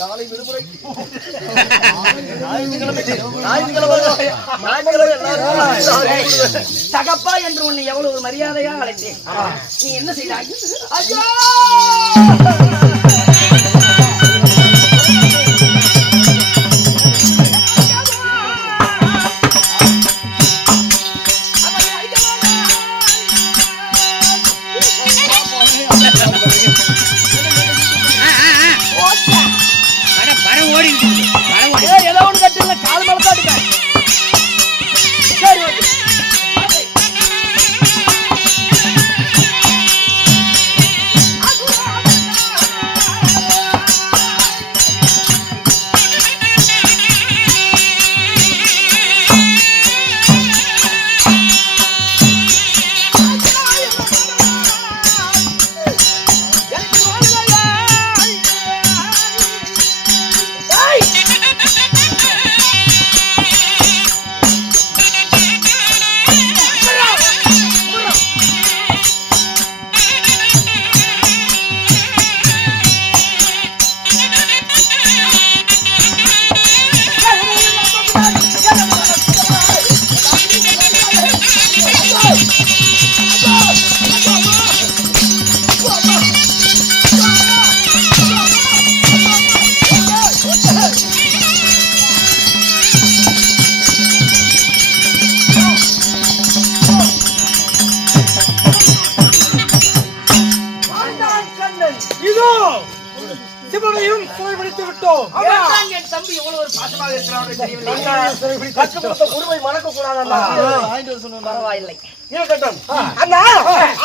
நாளை விடுமுறை. தகப்பா என்று உன்னை எவ்வளவு ஒரு மரியாதையா அழைத்தேன். நீ என்ன செய்தாய்? ஐயோ! ஏதோ ஒன்று கட்டுல கால் மேல காட்டுப்பேன். சரி ஓகே. சிவனையும் சிறைபிடித்து விட்டோம். என் தம்பி எவ்வளவு ஒரு பாசமாக இருக்கிறான் தெரியவில்லை. உருவை மணக்க கூடாதா? பரவாயில்லை. இருக்கட்டும். அண்ணா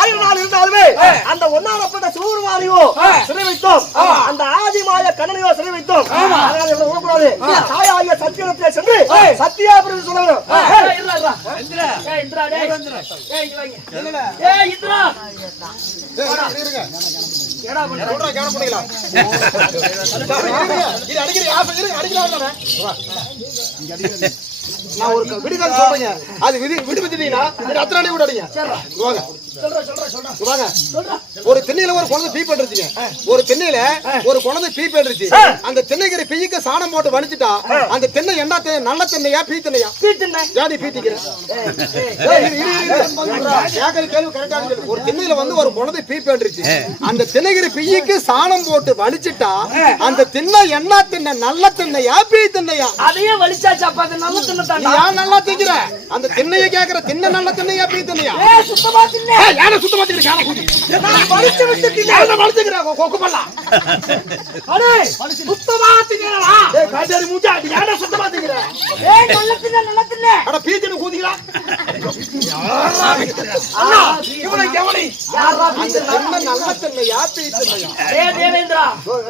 1000 நாள் இருந்தாலுமே அந்த ஒன்னாரப்பட்ட சூர்மாரியோ சிறை வைத்தோம். அந்த ஆதிமாய கண்ணனையோ சிறை வைத்தோம். அதனால இவ்வளவு விடக்கூடாது. தாயாகிய சத்தியத்திலே சென்று சத்தியாபுரம் சொல்லணும். இந்திரா டேய். ஏய் இங்க வாங்க. ஏய் இந்திரா. ஏடா பண்ணு. சொல்றா கேன பண்ணீங்களா? இது அடிக்கிற யாசம் இருக்கு அடிக்கலாம் தானே. நான் ஒரு விடுதல் சொல்றேங்க. அது விடுவிச்சிட்டீங்கன்னா அத்தனை கூட அடிங்க. வாங்க. வாங்க. ஒரு திண்ணையில ஒரு குழந்தை பீ பண்ணிருச்சுங்க. ஒரு திண்ணையில ஒரு குழந்தை பீ பண்ணிருச்சு. அந்த திண்ணைக்கிற பீக்கு சாணம் போட்டு வலிச்சுட்டா அந்த திண்ணை என்ன நல்ல திண்ணையா பீ திண்ணையா? பீ திண்ணை. ஜாடி பீத்திக்கிறேன். கேள்வி கரெக்டா இருக்கு. ஒரு திண்ணையில வந்து ஒரு குழந்தை பீ பண்ணிருச்சு. அந்த திண்ணைக்கிற பீக்கு சாணம் போட்டு வலிச்சுட்டா அந்த திண்ணை என்ன திண்ணை நல்ல திண்ணையா பீ திண்ணையா? அதையே வலிச்சாச்சு அப்ப அது நல்ல திண்ணை தான். நீ ஏன் நல்லா திங்கிற? அந்த திண்ணையை கேக்குற திண்ணை நல்ல திண்ணையா பீ திண்ணையா? ஏய் சுத்தமா திண்ணை. யானை சுத்தமா திங்கிற யானை கூதி நான் படிச்சு விட்டுட்டீங்க. யானை மடிச்சுக்கிறேன் கொக்கு பண்ணலாம் அடே சுத்தமா திங்கறா. ஏய் காட்டாரி மூஞ்சா யானை சுத்தமா திங்கிற ஏய் நல்ல தின்ன. அட பீஜன கூதிங்களா அண்ணா இவனை கவனி யாரா அந்த தன்மை நல்ல தன்மையா பீஜனையா ஏய் தேவேந்திரா,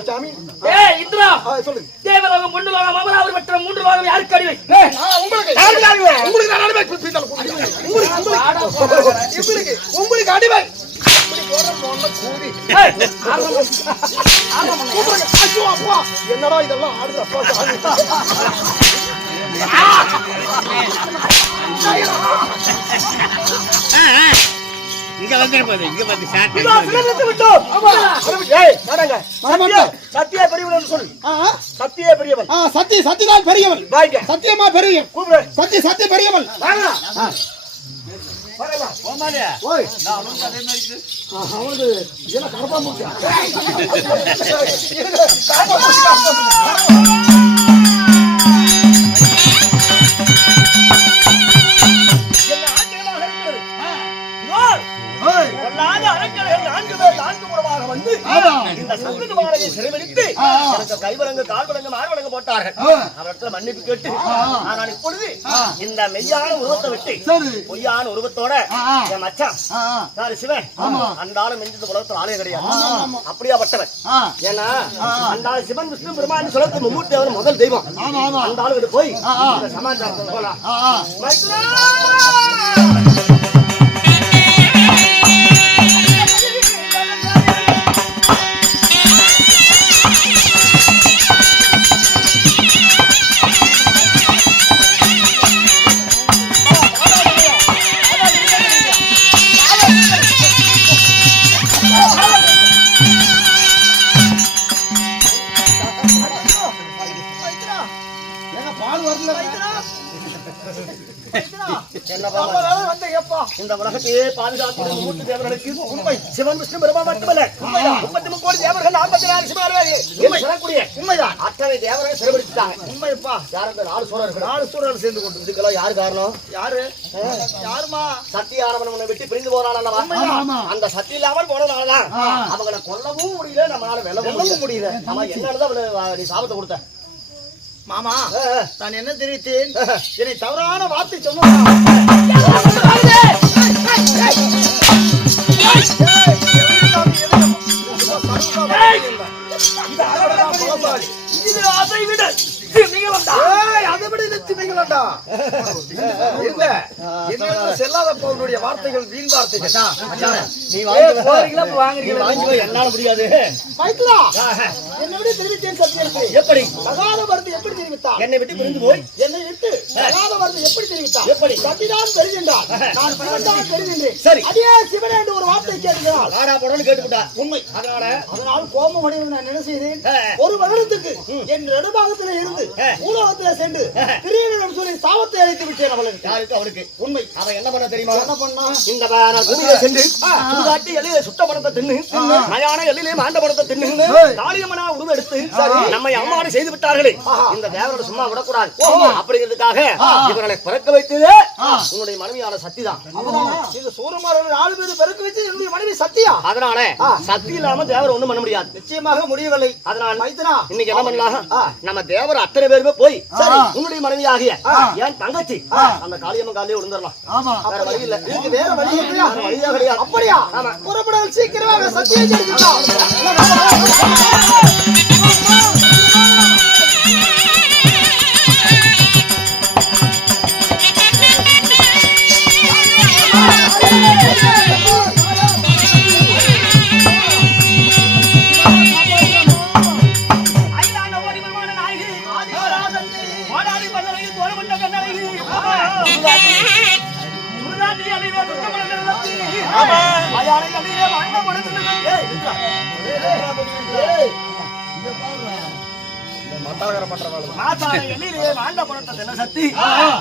சாமி ஏய் இந்திரா, சொல்லு தேவலோகம் மண்டலோகம் அமராவதி மற்ற மூன்று லோகம் யாருக்கு அடிவை? உங்களுக்கு உங்களுக்கு நான் அடிமை பீஜன கூதி உங்களுக்கு அடிமை என்னடா இதெல்லாம் ஆடுறப்பா இங்க வந்துருப்பது இங்க வந்து இதோ சிலந்து விட்டோம். ஏய் நாடங்க சத்திய பெரியவன் சொல்லு. சத்திய பெரியவன். சத்திதான் பெரியவன். வாங்க. சத்தியமா பெரியவன். கூப்பிடு. சத்திய பெரியவன். வாங்க. ஓய் அவனுக்கு இதெல்லாம் கரப்பா முடிச்சா பொல்லாத அரக்கர்கள் 4 பேர் 4 புறமாக வந்து இந்த சங்குது மாலையை சிறைபிடித்து எனக்கு கைவலங்கு கால்வலங்கு மார்வலங்கு போட்டார்கள். அவரிடத்துல மன்னிப்பு கேட்டு ஆனால் இப்பொழுது இந்த மெய்யான உருவத்தை விட்டு பொய்யான உருவத்தோட என் மச்சான் யாரு சிவன் அந்த ஆளு மெஞ்சது உலகத்துல ஆளே கிடையாது. அப்படியாப்பட்டவன். ஏன்னா அந்த ஆளு சிவன் விஷ்ணு பெருமான் சொல்லத்து மும்மூர்த்தி அவர் முதல் தெய்வம். அந்த ஆளு விட்டு போய் இந்த சமாச்சாரத்தை போலாம். இந்த உலகத்தையே பாதுகாக்கிற மூன்று தேவர்களுக்கு உண்மை சிவன் விஷ்ணு பெருமான் மட்டுமல்ல 33 கோடி தேவர்கள் 44 சிவர்கள் சொல்லக்கூடிய உண்மைதான். அத்தனை தேவர்கள் சிறைபிடித்தாங்க. உண்மைப்பா. யாருக்கு 4 சூரர்கள் சேர்ந்து கொண்டு இதுக்கெல்லாம் யாரு காரணம்? யாருமா? சத்திய ஆரம்பனை விட்டு பிரிந்து போனான் அல்லவா? அந்த சத்தியம் இல்லாமல் போனதாலதான் அவங்களை கொல்லவும் முடியல, நம்மளால வெல்லவும் முடியல. நம்ம என்னதான் நீ சாபத்தை கொடுத்த மாமா நான் என்ன தெரிவித்தேன்? என்னை தவறான வார்த்தை சொன்ன செல்லாதப்பவனுடைய வார்த்தைகள் வீண் வார்த்தைகள். என்னால முடியாது. என்னை விட தெரிவித்தேன் சத்தியத்தை. எப்படி தகாத வார்த்தை எப்படி தெரிவித்தார்? என்னை விட்டு பிரிந்து போய் என்னை விட்டு தகாத வார்த்தை எப்படி தெரிவித்தார்? எப்படி? சத்திதான் பெரிதென்றார், நான் சிவன்தான் பெரிதென்றேன். சரி. அதே சிவன் என்று ஒரு வார்த்தை கேட்கிறார். ஆடா போடன்னு கேட்டுவிட்டார். உண்மை. அதனால கோபம் அடைந்து நான் என்ன செய்தேன்? ஒரு வருடத்துக்கு என் நடுபாகத்தில் இருந்து பூலோகத்தில் சென்று திடீரென சொல்லி சாபத்தை அழைத்து விட்டேன் அவளுக்கு. யாருக்கு? அவருக்கு. உண்மை. அவன் என்ன பண்ண தெரியுமா? என்ன பண்ணா? இந்த பூமியில சென்று சூதாட்டி எல்லையில சுட்ட பணத்தை தின்னு, மயான எல்லையிலே மாண்ட பணத்தை தின்னு, காளியம்மனா உருவெடுத்து நம்மை அவமானம் செய்து விட்டார்களே, இந்த தேவரோட சும்மா விடக்கூடாது அப்படிங்கிறதுக்காக இவர்களை பிறக்க வைத்தது உன்னுடைய மனைவியான சக்திதான். இந்த சூரமாரர்கள் 4 பேர் பிறக்க வச்சு என்னுடைய மனைவி சத்தியா. அதனால சக்தி இல்லாம தேவர் ஒண்ணும் பண்ண முடியாது. நிச்சயமாக முடியவில்லை. அதனால மைத்தனா இன்னைக்கு என்ன பண்ணலாம்? நம்ம தேவர் அத்தனை பேருமே போய் உன்னுடைய மனைவியாகிய என் தங்கச்சி அந்த காளியம்மன் காலையே விழுந்துடலாம். வேற வழி இல்ல. இதுக்கு வேற வழி இல்லையா? வழியா கிடையாது. அப்படியா? புறப்படல் சீக்கிரமாக சத்தியை கேட்கலாம்.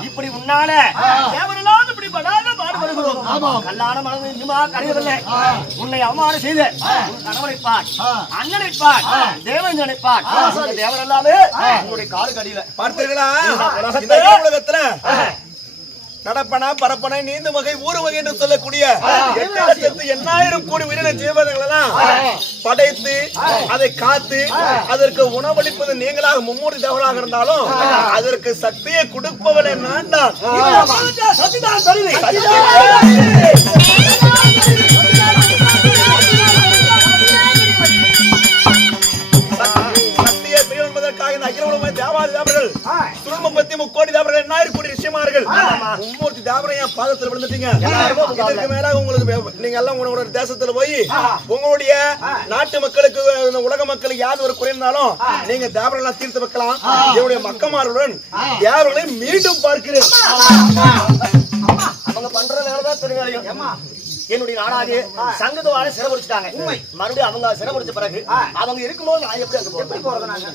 இப்படி முன்னால தேவரெல்லாம் இப்படி படாத பாடுபடுகிறோம். கல்லான மனது இன்னுமா கரையவில்லை. உன்னை அவமானம் செய்த உன் கணவனை பார், அண்ணனை பார், தேவஞ்சனை பார். தேவரெல்லாமே உன்னுடைய காலுக்கு அடியில பார்த்தீர்களா? இந்த இந்த உலகத்துல நடப்பனா பரப்பனை நீந்து வகை ஊறு வகை என்று சொல்லக்கூடிய 8,80,000 கோடி உயிரின ஜீவன்கள் எல்லாம் படைத்து அதை காத்து அதற்கு உணவளிப்பது நீங்களாக மும்மூர்த்தி தேவர்களாக இருந்தாலும் அதற்கு சக்தியை கொடுப்பவனை நான் தான். சத்திதான் தருவி கோடி தேவர்கள் 1000 கோடி ரிஷிமார்கள் மும்மூர்த்தி தேவரை என் பாதத்தில் விழுந்துட்டீங்க. இதற்கு மேலாக உங்களுக்கு நீங்க எல்லாம் உங்களோட தேசத்துல போய் உங்களுடைய நாட்டு மக்களுக்கு உலக மக்களுக்கு யாரு ஒரு குறைந்தாலும் நீங்க தேவரெல்லாம் தீர்த்து வைக்கலாம். என்னுடைய மக்கமார்களுடன் தேவர்களை மீண்டும் பார்க்கிறேன். அவங்க பண்ற வேலைதான் தெரியும். என்னுடைய நாடாக சங்கத்துவான சிறப்பிடிச்சிட்டாங்க. மறுபடியும் அவங்க சிறப்பிடிச்ச பிறகு அவங்க இருக்கும்போது நான் எப்படி போறது? நாங்க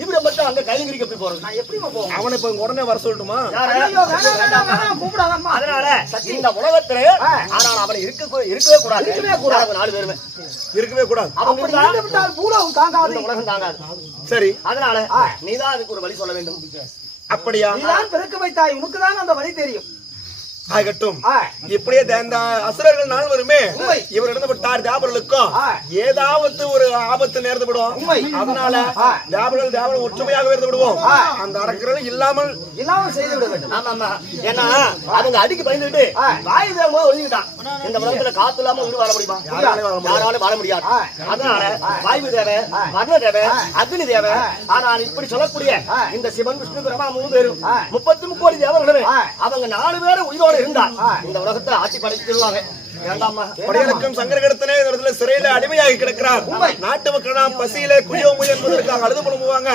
இப்படி மட்டும் அங்க கைலிங்கிரிக்கு எப்படி போறது? நான் எப்படி போவோம்? அவனை இப்ப உடனே வர சொல்லட்டுமா? அதனால இந்த உலகத்துல ஆனால் அவனை இருக்கவே கூடாது. 4 பேருமே இருக்கவே கூடாது. அவங்க பூலம் தாங்காது, உலகம் தாங்காது. சரி, அதனால நீதான் அதுக்கு ஒரு வழி சொல்ல வேண்டும். அப்படியா? நீதான் பிறக்க வைத்தாய், உனக்கு தான் அந்த வழி தெரியும். ஆகட்டும். இப்படியே இந்த அசுரர்கள் நாள் வருமே இவர் இழந்துவிட்டார். தேவர்களுக்கும் ஏதாவது ஒரு ஆபத்து நேர்ந்து விடுவோம். அதனால தேவர்கள் ஒற்றுமையாக இருந்து விடுவோம். அந்த அடக்கிறது இல்லாமல் செய்து விட வேண்டும். ஆமா, ஏன்னா அவங்க அடிக்கு பயந்துட்டு வாயு தேவன் ஒழுங்கிட்டான். இந்த உலகத்துல காத்து இல்லாம உயிர் வாழ முடியுமா? யாராலும் வாழ முடியாது. அதனால வாயு தேவை, வர்ண தேவை, அக்னி தேவை. ஆனால் இப்படி சொல்லக்கூடிய இந்த சிவன் விஷ்ணு பிரம்மா 3 பேரும் 33 கோடி தேவர்களுமே அவங்க 4 பேரும் உயிரோடு இருந்தா இந்த உலகத்தை ஆட்சி படைச்சிருவாங்க. படிகளுக்கும் சங்கரகடத்திலே இடத்துல சிறையில அடிமையாகி கிடக்கிறார். நாட்டு மக்கள் பசியில குயோ முய என்பதற்காக அழுது புலம்புவாங்க.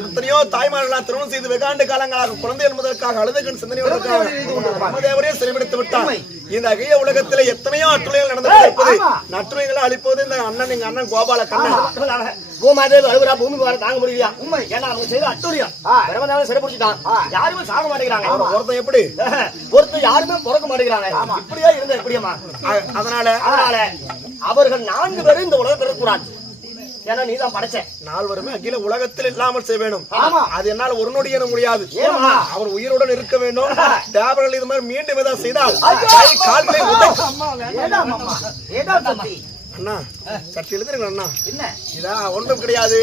எத்தனையோ தாய்மார்களால் திருமணம் செய்து வெகாண்டு காலங்களாக குழந்தை என்பதற்காக அழுதுகின் சிந்தனையோடு தேவரையும் சிறைபிடித்து விட்டார். இந்த அகில உலகத்திலே எத்தனையோ அட்டுளைகள் நடந்திருப்பது நட்டுளைகளை அழிப்பது இந்த அண்ணன் எங்க அண்ணன் கோபால கண்ணன். பூமாதேவி அழுகுறா, பூமிக்கு வர தாங்க முடியலையா? உண்மை. ஏன்னா அவங்க செய்த அட்டுழியம் பிரம்மதான சிறைபிடிச்சிட்டான். யாருமே சாக மாட்டேங்கிறாங்க. ஒருத்தன் எப்படி ஒருத்தர் யாருமே பிறக்க மாட்டேங்கிறாங்க. இப்படியே இருந்தா எப்படியம்மா? அதனால அவர்கள் 4 பேரும் இந்த உலகத்தில் இருக்கக்கூடாது. ஏன்னா நீதான் படைச்ச. 4 பேருமே அகில உலகத்தில் இல்லாமல் செய்ய வேண்டும். அது என்னால் ஒரு நொடி என முடியாது. அவர் உயிருடன் இருக்க வேண்டும். தேவர்கள் இது மாதிரி மீண்டும் ஏதாவது செய்தால் கால்களை அண்ணா சற்று எழுதுங்க அண்ணா. என்ன இதா ஒன்றும் கிடையாது.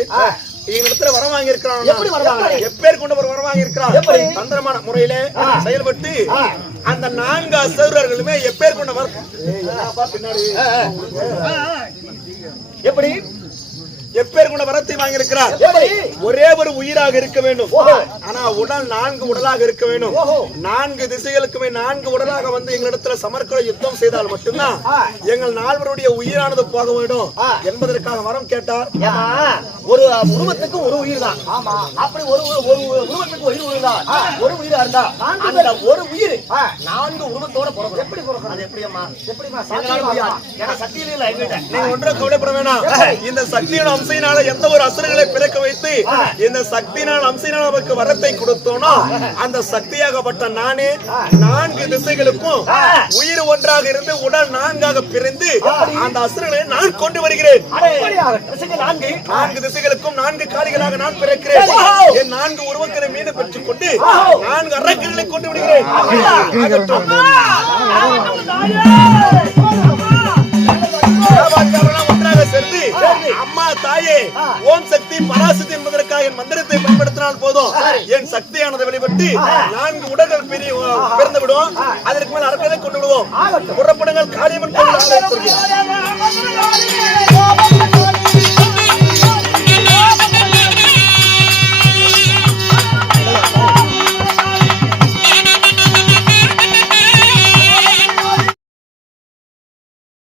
இடத்துல வரம் வாங்கி இருக்கிறான். எப்படி வரம் எப்பேர் கொண்டு வரம் வாங்கி இருக்கிறான்? தந்திரமான முறையில செயல்பட்டு அந்த 4 அசுரர்களுமே எப்பேர் கொண்ட வரம் பின்னாடி எப்படி எப்பேர் கொண்ட வரத்தை வாங்கி இருக்கிறார். ஒரே ஒரு உயிராக இருக்க வேண்டும். ஆனா உடல் 4 உடலாக இருக்க வேண்டும். 4 திசைகளுக்குமே 4 உடலாக வந்து எங்களிடத்துல சமர்க்கள யுத்தம் செய்தால் மட்டும்தான் எங்கள் 4 உயிரானது போக வேண்டும் என்பதற்காக வரம் கேட்டார். ஒரு உருவத்துக்கு ஒரு உயிர் தான். அப்படி ஒரு உருவத்துக்கு உயிர் இருந்தா ஒரு உயிரா இருந்தா அந்த ஒரு உயிர் 4 உருவத்தோட பிறக்கும். எப்படி பிறக்கும்? அது எப்படியம்மா? எப்படிமா? சக்தியில இல்ல எங்கிட்ட. நீங்க ஒன்றும் கவலைப்பட வேணாம். இந்த சக்தியோட அம்சையினால எந்த ஒரு அசுரங்களை பிறக்க வைத்து இந்த சக்தியினால் அம்சையினால் நமக்கு வரத்தை கொடுத்தோனோ அந்த சக்தியாகப்பட்ட நானே 4 திசைகளுக்கும் உயிர் ஒன்றாக இருந்து உடல் 4ஆக பிரிந்து அந்த அசுரங்களை நான் கொண்டு வருகிறேன். 4 திசைகளுக்கும் 4 காலிகளாக நான் பிறக்கிறேன். என் 4 உருவங்களை மீது பெற்றுக் கொண்டு 4 அரக்கர்களை கொண்டு விடுகிறேன். ஒன்றாக சேர்ந்து அம்மா தாயே ஓம் சக்தி பராசக்தி என்பதற்காக என் மந்திரத்தை பயன்படுத்தினால் போதும் என் சக்தியானதை வெளிப்பட்டு 4 உடல்கள் பிறந்து விடும். அதற்கு மேல் அரக்கரை கொண்டு விடுவோம். புறப்படுங்கள் காளியம்மன் கோவில்.